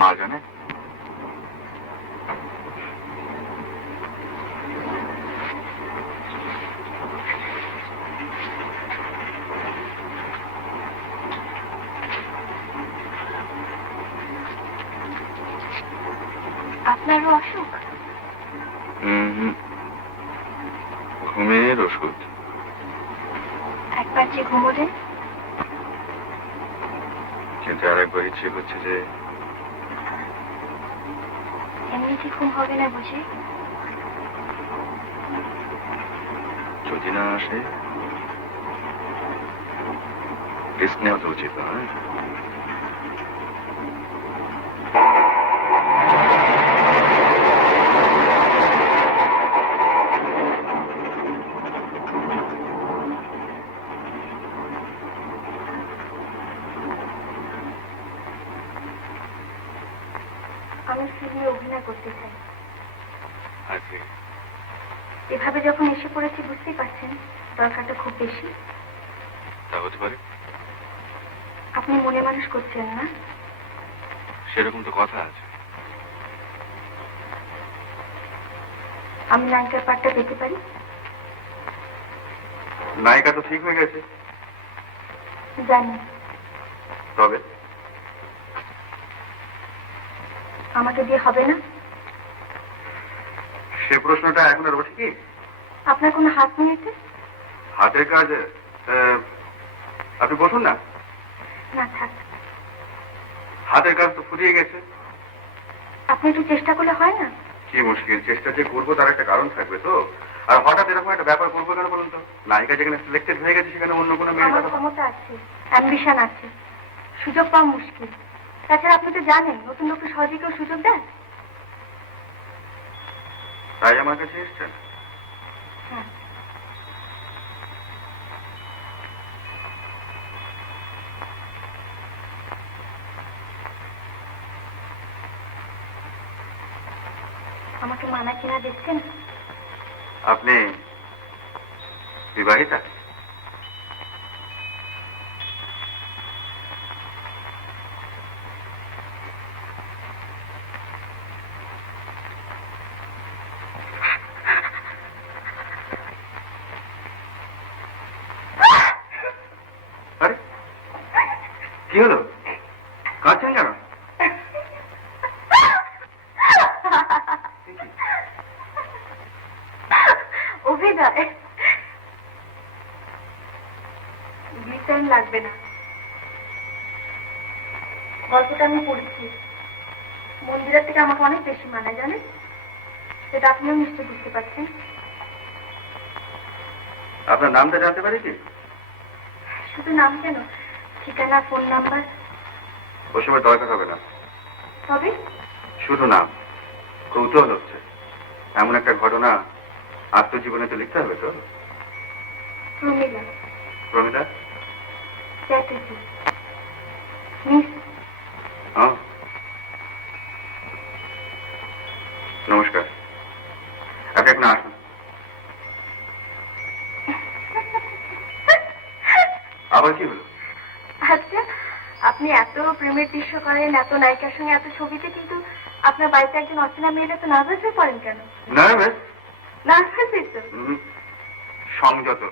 মা জানে? আপনারও অসুখ? ঘুমের ওষুধ। একবার যে ঘুমোলেন। কিন্তু আর একবার ইচ্ছে করছে যে এমনিতে ঘুম হবে না বুঝি? যদি না আসে, রিস্ক নেওয়া তো উচিত নয়। আমি ফিল্মে অভিনয় করতে চাই। আজকে এভাবে যখন এসে পড়েছি বুঝতেই পারছেন দরকারটা খুব বেশি। তা হতে পারে। আপনি মনে মানুষ করছেন না? সেরকম তো কথা আছে। আমি নায়িকার পাঠটা পেতে পারি? নায়িকা তো ঠিক হয়ে গেছে। জানি। তবে আমাকে দিয়ে হবে না? সে প্রশ্নটা এখন আর ওঠে কি? আপনার কোনো হাত নেই এতে? হাতের কাজ। আপনি বসুন না। না থাক। হাতের কাজ তো ফুরিয়ে গেছে। আপনি একটু চেষ্টা করলে হয় না? কি মুশকিল, চেষ্টা যে করবো তার একটা কারণ থাকবে তো। আর হঠাৎ এরকম একটা ব্যাপার করবো কেন বলুন তো? নায়িকা যেখানে সিলেক্টেড হয়ে গেছে সেখানে অন্য কোনো মেয়ের আমার কথা। ক্ষমতা আছে, অ্যাম্বিশন আছে, সুযোগ পাওয়া মুশকিল। তাছাড়া আপনি তো জানেন নতুন লোককে সহজে কেউ সুযোগ দেয়? তাই আমার কাছে এসছেন? হ্যাঁ। আমাকে মানা কিনা দেখছেন? আপনি বিবাহিতা? আরে কি হলো, কাঁদছেন কেন? অভিনয় টাইম লাগবে না। গল্পটা আমি পড়েছি, মন্দিরের থেকে আমাকে অনেক বেশি মানায়, জানেন? সেটা আপনিও নিশ্চয়ই বুঝতে পারছেন। আপনার নামটা জানতে পারি কি? শুধু নাম কেন, ঠিকানা, ফোন নাম্বার। ওসবের দরকার হবে না, তবে শুধু নাম। কৌতূহল হচ্ছে, এমন একটা ঘটনা আত্মজীবনে তো লিখতে হবে তো। প্রমীলা প্রমিতা? চ্যাটার্জি, মিস। নমস্কার, আপনি এখন আসুন। আবার কি হলো? আচ্ছা, আপনি এত প্রেমের দৃশ্য করেন, এত নায়িকার সঙ্গে এত ছবিতে, কিন্তু আপনার বাড়িতে একজন অচেনা মেয়েরা তো নার্ভাস হয়ে পড়েন কেন? নার্ভাস? নার্ভাস তো সংযত,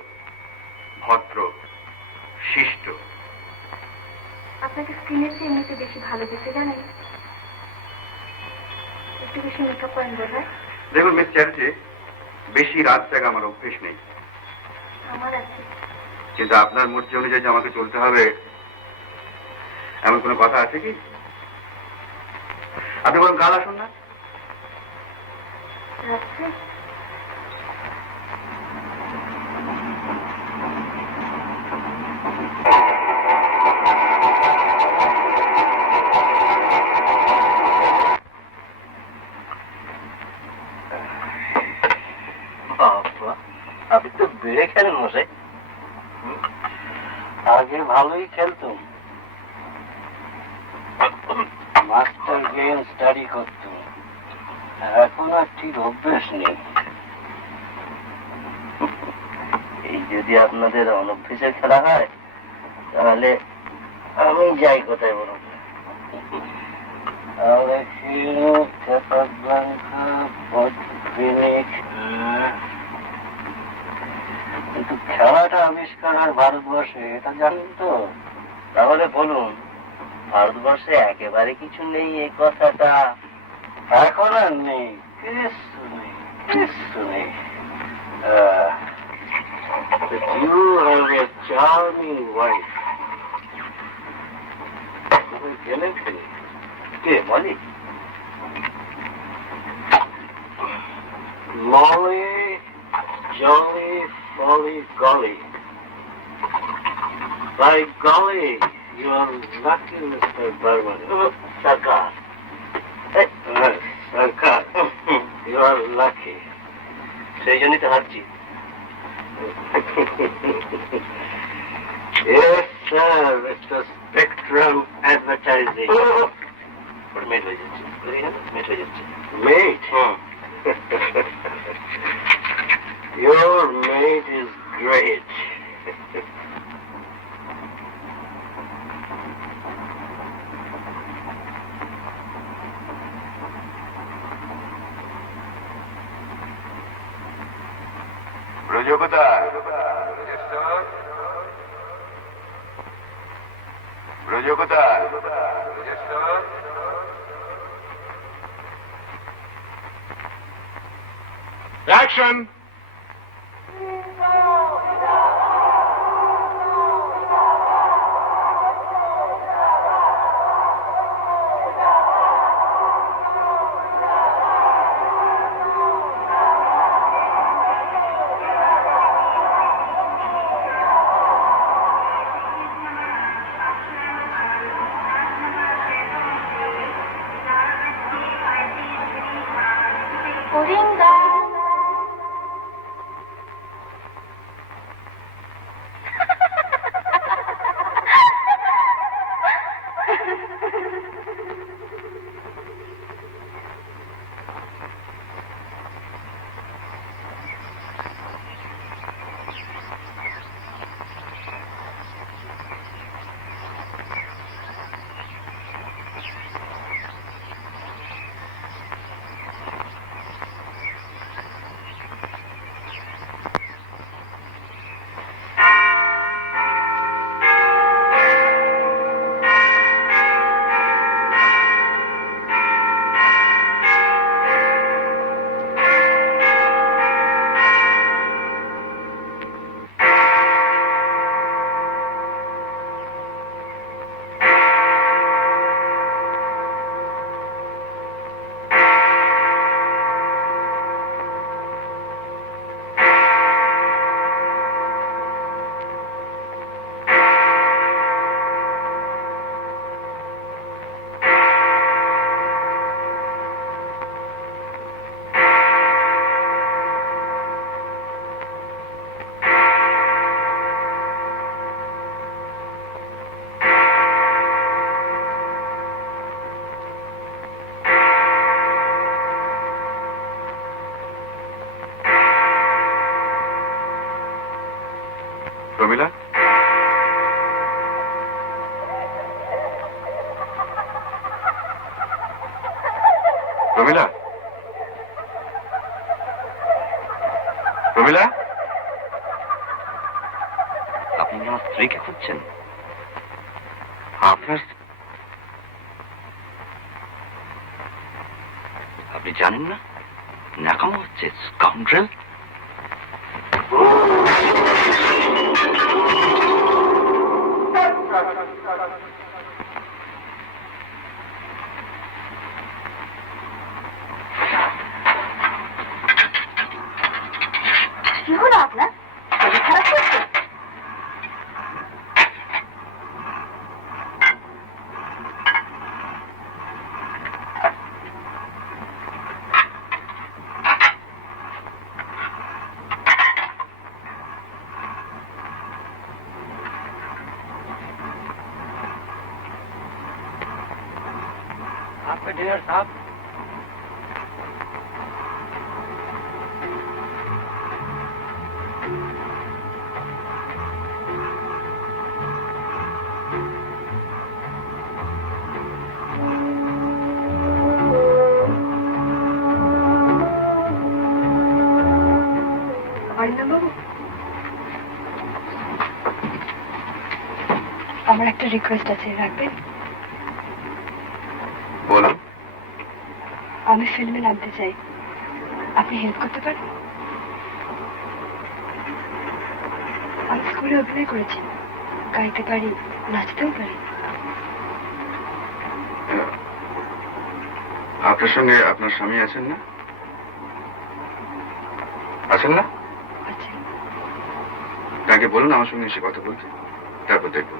ভদ্র, শিষ্ট। আপনাকে স্ক্রিনের চেয়ে এমনিতে বেশি ভালো দেখতে, জানেন? একটু বেশি মেকআপ করেন বোধ হয়। দেখুন মিস চ্যাটার্জি, বেশি রাত জাগা আমার অভ্যেস নেই, আমার আছে। কিন্তু আপনার মর্জি অনুযায়ী যে আমাকে চলতে হবে এমন কোনো কথা আছে কি? আপনি বরং কাল আসুন না। রাত্রে আপনি তো বেড়ে খেলেন মশাই। আগে ভালোই খেলতুম, মাস্টার গেম স্টাডি করতুম, এখন আর ঠিক অভ্যেস নেই। এই যদি আপনাদের অনভ্যেসের খেলা হয় তাহলে আমি যাই কোথায় বলুন। কিন্তু খেলাটা আবিষ্কার হয় ভারতবর্ষে, এটা জানেন তো? তাহলে বলুন, ভারতবর্ষে একেবারে কিছু নেই এই কথাটা এখন আর নেই, কিছু নেই, কিছু নেই। You have a charming wife. গেলেন কে? Moli? Molly, Jolly, Folly, Golly. By golly, you are lucky, Mr. Burman. Sarkar. Sarkar, you are lucky. সেই জন্যই তো হারছি। Yes, sir, Mr. Spectrum Advertising. Mate হয়ে যাচ্ছে, mate হয়ে যাচ্ছে। Mate? Your mate is great. রোজো কোথায়? রোজো কোথায়? Action! Moringa. প্রমিলা, প্রমিলা, প্রমিলা, আপনি কি আমার স্ত্রীকে খুঁজছেন? আপনার আপনি জানেন না ন্যাকামো হচ্ছে, স্কাউন্ড্রেল। কি হলো আপনার? শরীর খারাপ করছে? आपका डिनर साहब। আমার একটা রিকোয়েস্ট আছে, রাখবেন? বলো। আমি ফিল্মে নামতে চাই, আপনি হেল্প করতে পারেন? আমি স্কুলে অভিনয় করেছি, গাইতে পারি, নাচতেও পারি। আপনার সঙ্গে আপনার স্বামী আছেন না? আছেন না? আচ্ছা, তাকে বলুন আমার সঙ্গে এসে কথা বলতে, তারপর দেখবো।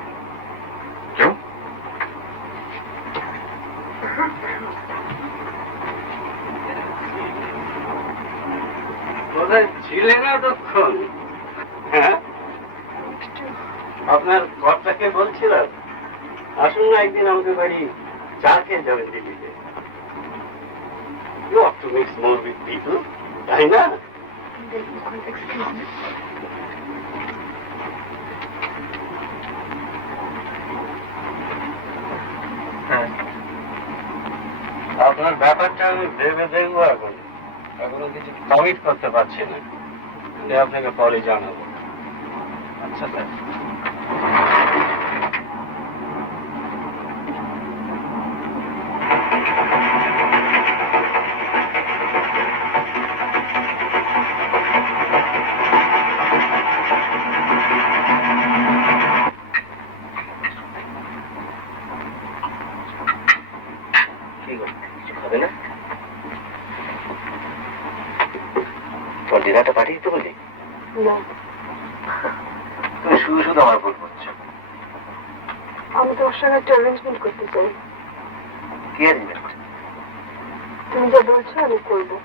কেমন? কোথায় ছিলেন এতক্ষণ? হ্যাঁ, আপনার কর্তাকে বলছিলাম আসুন না একদিন আমাদের বাড়ি চা খেয়ে যাবেন দিল্লিতে। You ought to mix more with people, তাই না? Excuse me. আপনার ব্যাপারটা আমি ভেবে দেখবো, এখন এখনো কিছু কমিট করতে পারছি না, কিন্তু আপনাকে পরে জানাবো। আচ্ছা স্যার। কি গো, কিছু খাবে না? তোর ডিনারটা পাঠিয়ে দিতে বললি? না, তুমি শুধু শুধু আমার ভুল করছো। আমি তোমার সঙ্গে একটা অ্যারেঞ্জমেন্ট করতে চাই। কি অ্যারেঞ্জমেন্ট? তুমি যা বলছো আমি করবো।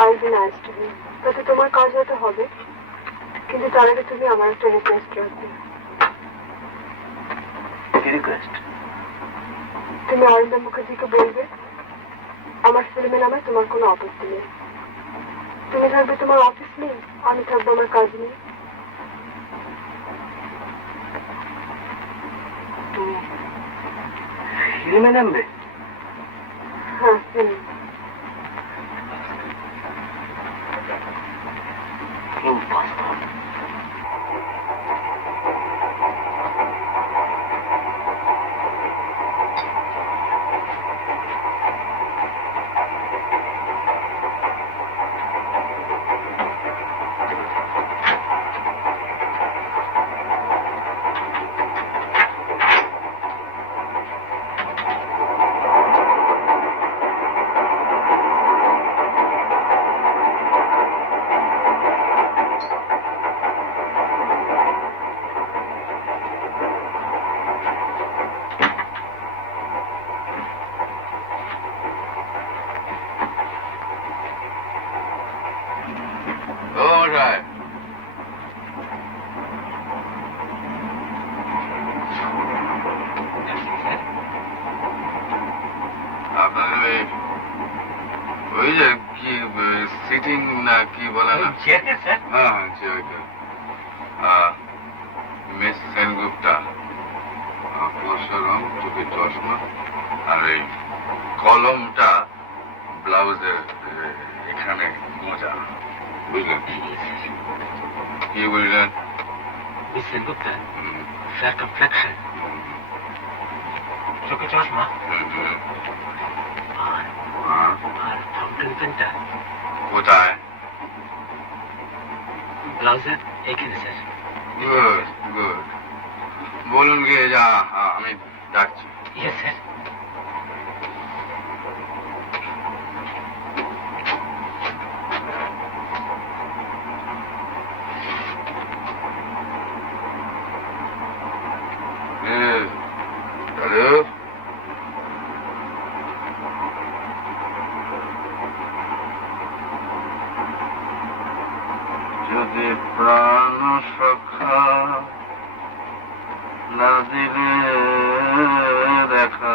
I be nice to me, তাতে তোমার কাজ হয়তো হবে, কিন্তু তার আগে তুমি আমার একটা রিকোয়েস্ট রাখবে। কি রিকোয়েস্ট? তুমি অরিন্দম মুখার্জিকে বলবে আমার ফিল্মে নামে তোমার কোনো আপত্তি নেই। তুমি থাকবে তোমার অফিস নেই, আমি থাকবো আমার কাজ নেই। ফিল্মে নামবে? হ্যাঁ, ফিল্ম। Impossible. right. আপনাদের ওই যে কি সিটিং না কি বলে না? চেয়ারে স্যার। হ্যাঁ হ্যাঁ চেয়ারটা সেনগুপ্তা, ফর্সা রং, চোখের চশমা, আর এই কলমটা ব্লাউজের এখানে মোজা। বুঝলেন? কি বুঝলেন? মিস সেনগুপ্তা, ফেয়ার কমপ্লেকশন, চোখে চশমা, আর ফাউন্টেন পেনটা কোথায়? ব্লাউজের এখানে স্যার। গুড গুড, বলুন গিয়ে যা, আমি ডাকছি। Yes sir. হ্যালো, যদি প্রাণ সখা না দিলে দেখা,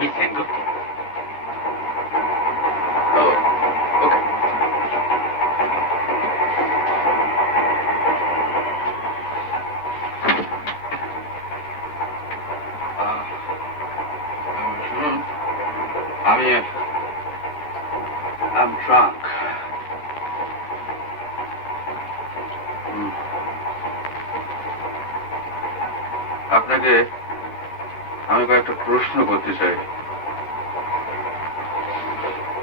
মিস সেনগুপ্তা, ওকে। শুনুন, আমি I'm drunk. আপনাকে আমি কয়েকটা প্রশ্ন করতে চাই।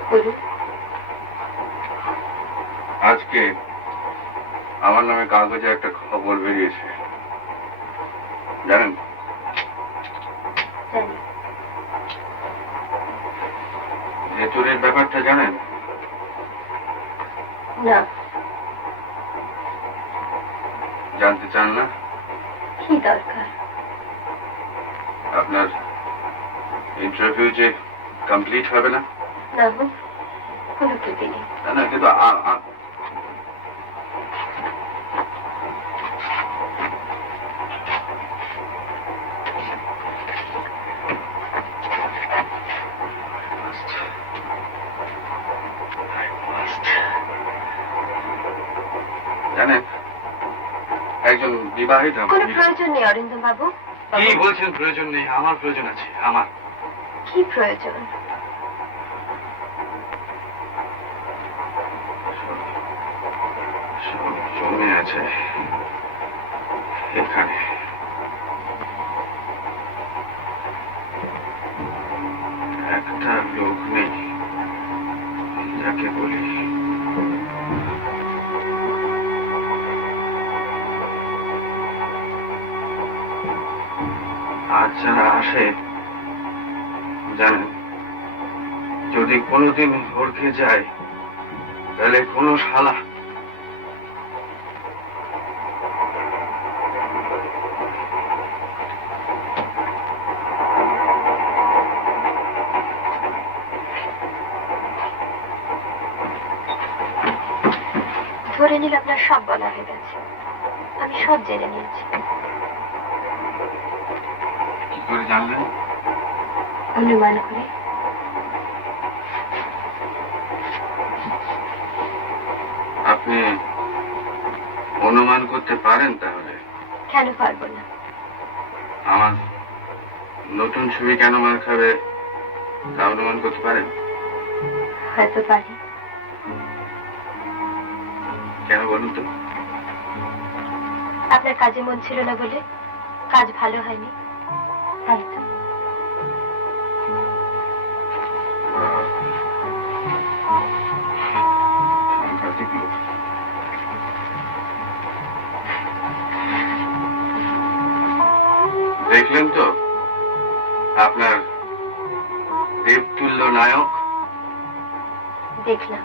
বলুন। আজকে আমার নামে কাগজে একটা খবর বেরিয়েছে, জানেন? জানি। এই চুরির ব্যাপারটা জানেন? না। জানতে চান না? কি দরকার? আপনার ইন্টারভিউ যে কমপ্লিট হবে না? না হোক, কোনো ত্রুটি নেই। না না, কিন্তু জানেন, একজন বিবাহিত কোনো প্রয়োজন নেই অরিন্দম বাবু। কি বলছেন প্রয়োজন নেই? আমার প্রয়োজন আছে। আমার কি প্রয়োজন? সব জমে আছে এখানে। একটা লোক নেই যাকে বলি বাচ্চারা আসে জানেন, যদি কোনোদিন ভরকে যায় তাহলে কোনো শালা ধরে নিলে আপনার সব বলা হয়ে গেছে, আমি সব জেনে নিয়েছি। কি করে জানলেন? অনুমান করি। আপনি অনুমান করতে পারেন তাহলে? কেন পারবো না? আমার নতুন ছবি কেন মার খাবে তা অনুমান করতে পারেন? হয়তো পারি। কেন বলুন তো? আপনার কাজে মন ছিল না বলে, কাজ ভালো হয়নি তাই তো। সাংঘাতিক লোক। দেখলেন তো আপনার দেবতুল্য নায়ক? দেখলাম।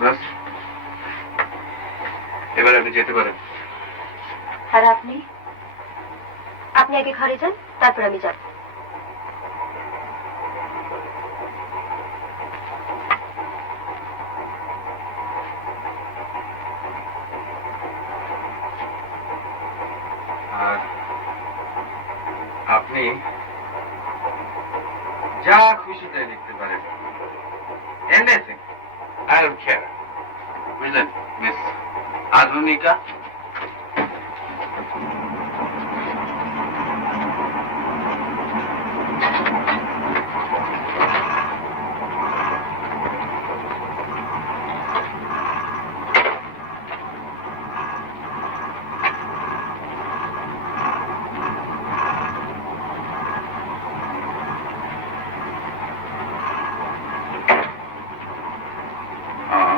ব্যাস, এবার আপনি যেতে পারেন। আর আপনি? আপনি আগে ঘরে যান, তারপর আমি যাব। আর আপনি যা খুশি তাই লিখতে পারেন। Anything, I don't care. বুঝলেন মিস আধুনিকা?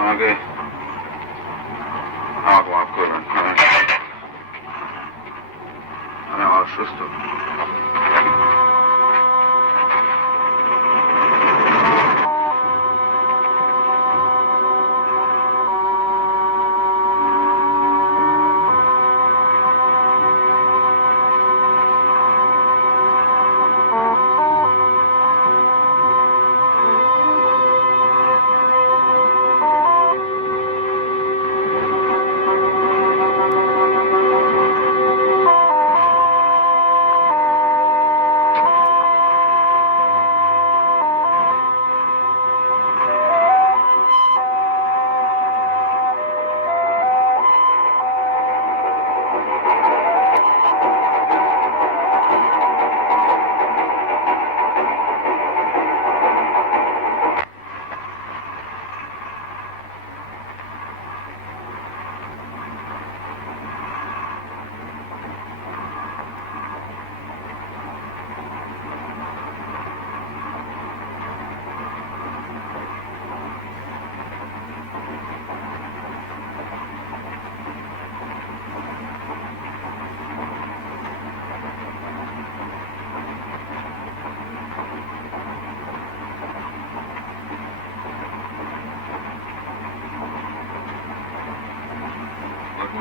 আমাকে মাফ করবেন, আমি অসুস্থ।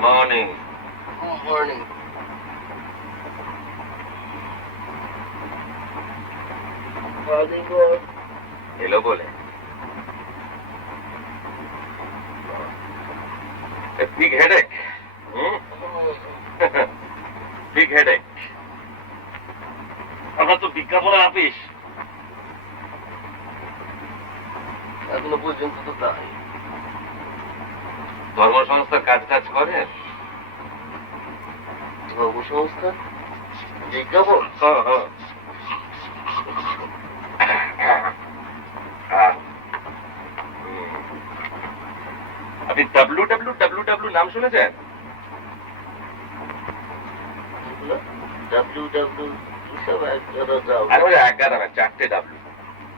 মর্নিং। মর্নিং। এলো বলে বিগ হেডেক। Big headache. আমরা তো বিজ্ঞাপনে আপিস, এখনো পর্যন্ত তো তাই। ধর্মসংস্থার কাজ কাজ করে। ধর্মসংস্থা বিজ্ঞাপন? আপনি WWW নাম শুনেছেন? WW 4টে W।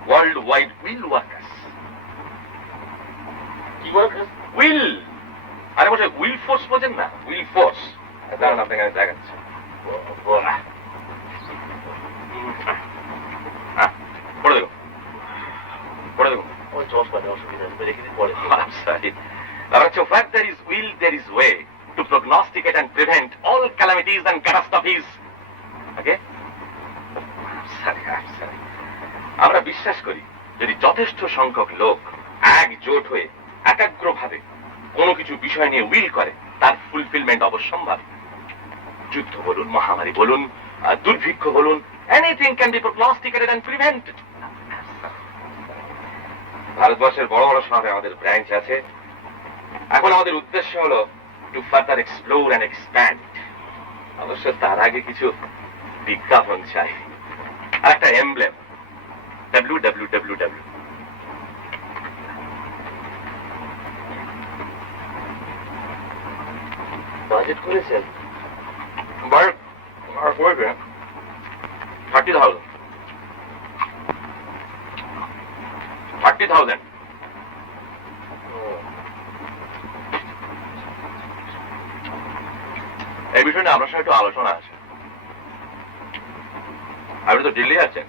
World wide will workers. কি ওয়ার্কার্স? উইল। আরে বসে উইল ফোর্স বোঝেন না? Will force. দাঁড়ান আপনাকে আমি দেখাচ্ছি। পড়ে দেবো। ও জজ পাবে, অসুবিধা নেই, রেখে দিন পরে। I'm sorry. ব্যাপার হচ্ছে, where there is will, there is way to prognosticate and prevent all calamities and catastrophes. Okay? I'm sorry. আমরা বিশ্বাস করি, যদি যথেষ্ট সংখ্যক লোক একজোট হয়ে একাগ্রভাবে কোনো কিছু বিষয় নিয়ে উইল করে, তার ফুলফিলমেন্ট অবশ্যম্ভাবী। যুদ্ধ বলুন, মহামারী বলুন, দুর্ভিক্ষ বলুন, anything can be prognosticated and prevented. ভারতবর্ষের বড় বড় শহরে আমাদের ব্রাঞ্চ আছে। এখন আমাদের উদ্দেশ্য হলো to further explore and expand. অবশ্য তার আগে কিছু বিজ্ঞাপন চাই, আর একটা এমব্লেম, www. বাজেট করেছেন? But our program, 30,000. 30,000. এই বিষয়ে আপনার সাথে একটু আলোচনা আছে। আপনি তো দিল্লি আছেন।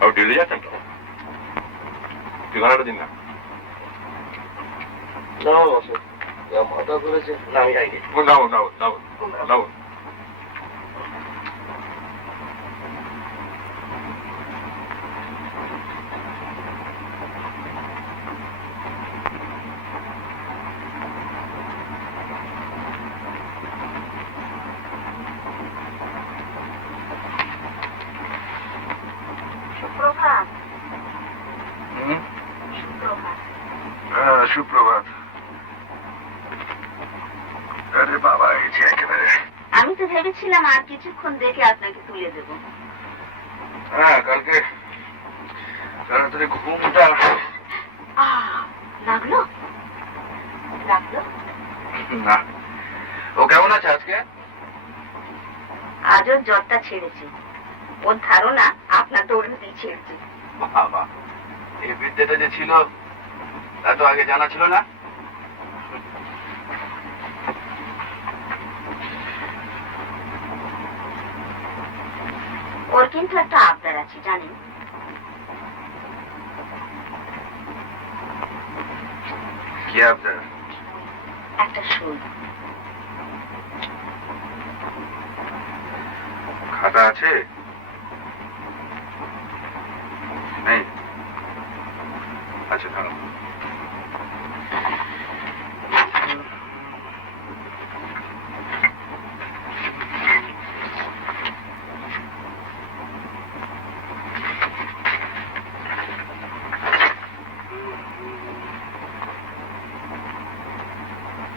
আপনি দিল্লি যাচ্ছেন তো? ঠিকানাটা দিন না। না বসে, যা মাথা করেছে। না আমি যাইনি। নাও। সুপ্রভাত। সুপ্রভাত। আরে বাবা, এই যে একেবারে। আমি তো ভেবেছিলাম আর কিছুক্ষণ দেখে আপনাকে তুলে দেব। হ্যাঁ, কালকে তাড়াতাড়ি ঘুমটা লাগলো? না। ও কেমন আছে আজকে? আজও জ্বরটা ছেড়েছে। ওর ধারণা আপনার দৌড়াতেই ছেড়েছে। বাবা, এই বিদ্যাটা যে ছিল তা তো আগে জানা ছিল না। ওর কিন্তু একটা আবদার আছে, জানেন? কি আবদার? একটা সুর। খাতা আছে? নেই? আচ্ছা, দাঁড়াও।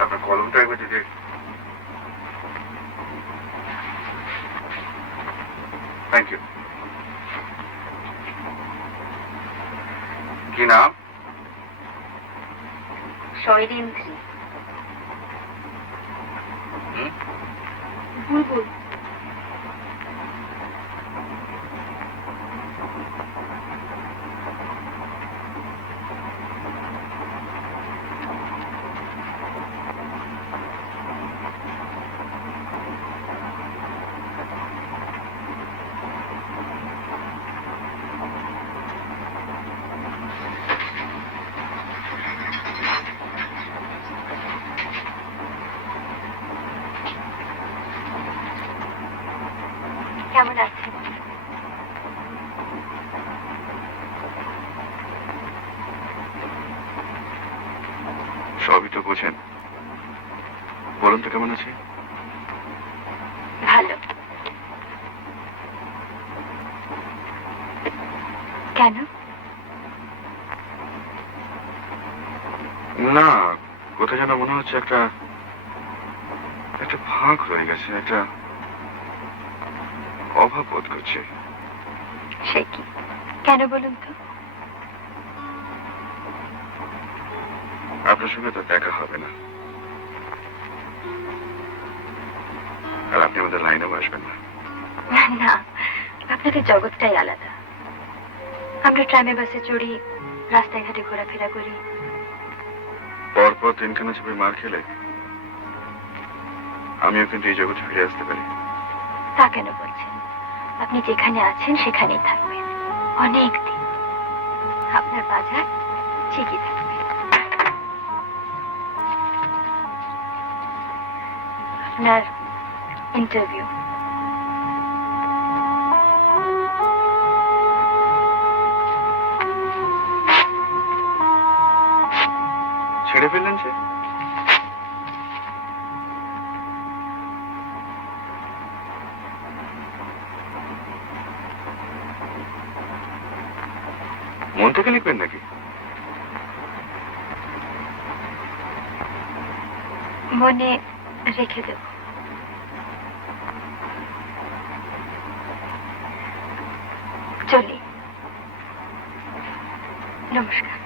আপনার কলমটা একবার দিদি। Thank you. কি নাম? শৈলেন্দ্রী। বুলবুল। কেমন আছেন? সবই তো বোঝেন, বলুন তো কেমন আছে? ভালো। কেন? না, কোথায় যেন মনে হচ্ছে একটা ফাঁক রয়ে গেছে, একটা অভাব বোধ করছে। সে কি? কেন বলুন তো? আপনার সঙ্গে তো দেখা হবে না, আর আপনি আমাদের লাইনেও আসবেন না। না, আপনাদের জগৎটাই আলাদা। আমরা ট্রামে বাসে চড়ি, রাস্তায় ঘাটে ঘোরাফেরা করি। পরপর তিনখানা ছবি মার খেলে আমিও কিন্তু এই জগতে ফিরে আসতে পারি। তা কেন বলছেন? আপনি যেখানে আছেন সেখানেই থাকবেন অনেক দিন। আপনার বাজার ঠিকই থাকবে। আপনার ইন্টারভিউ। ছেড়ে ফেললেন যে? মন থেকে লিখবেন নাকি? মনে রেখে দেব। চলি, নমস্কার।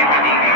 January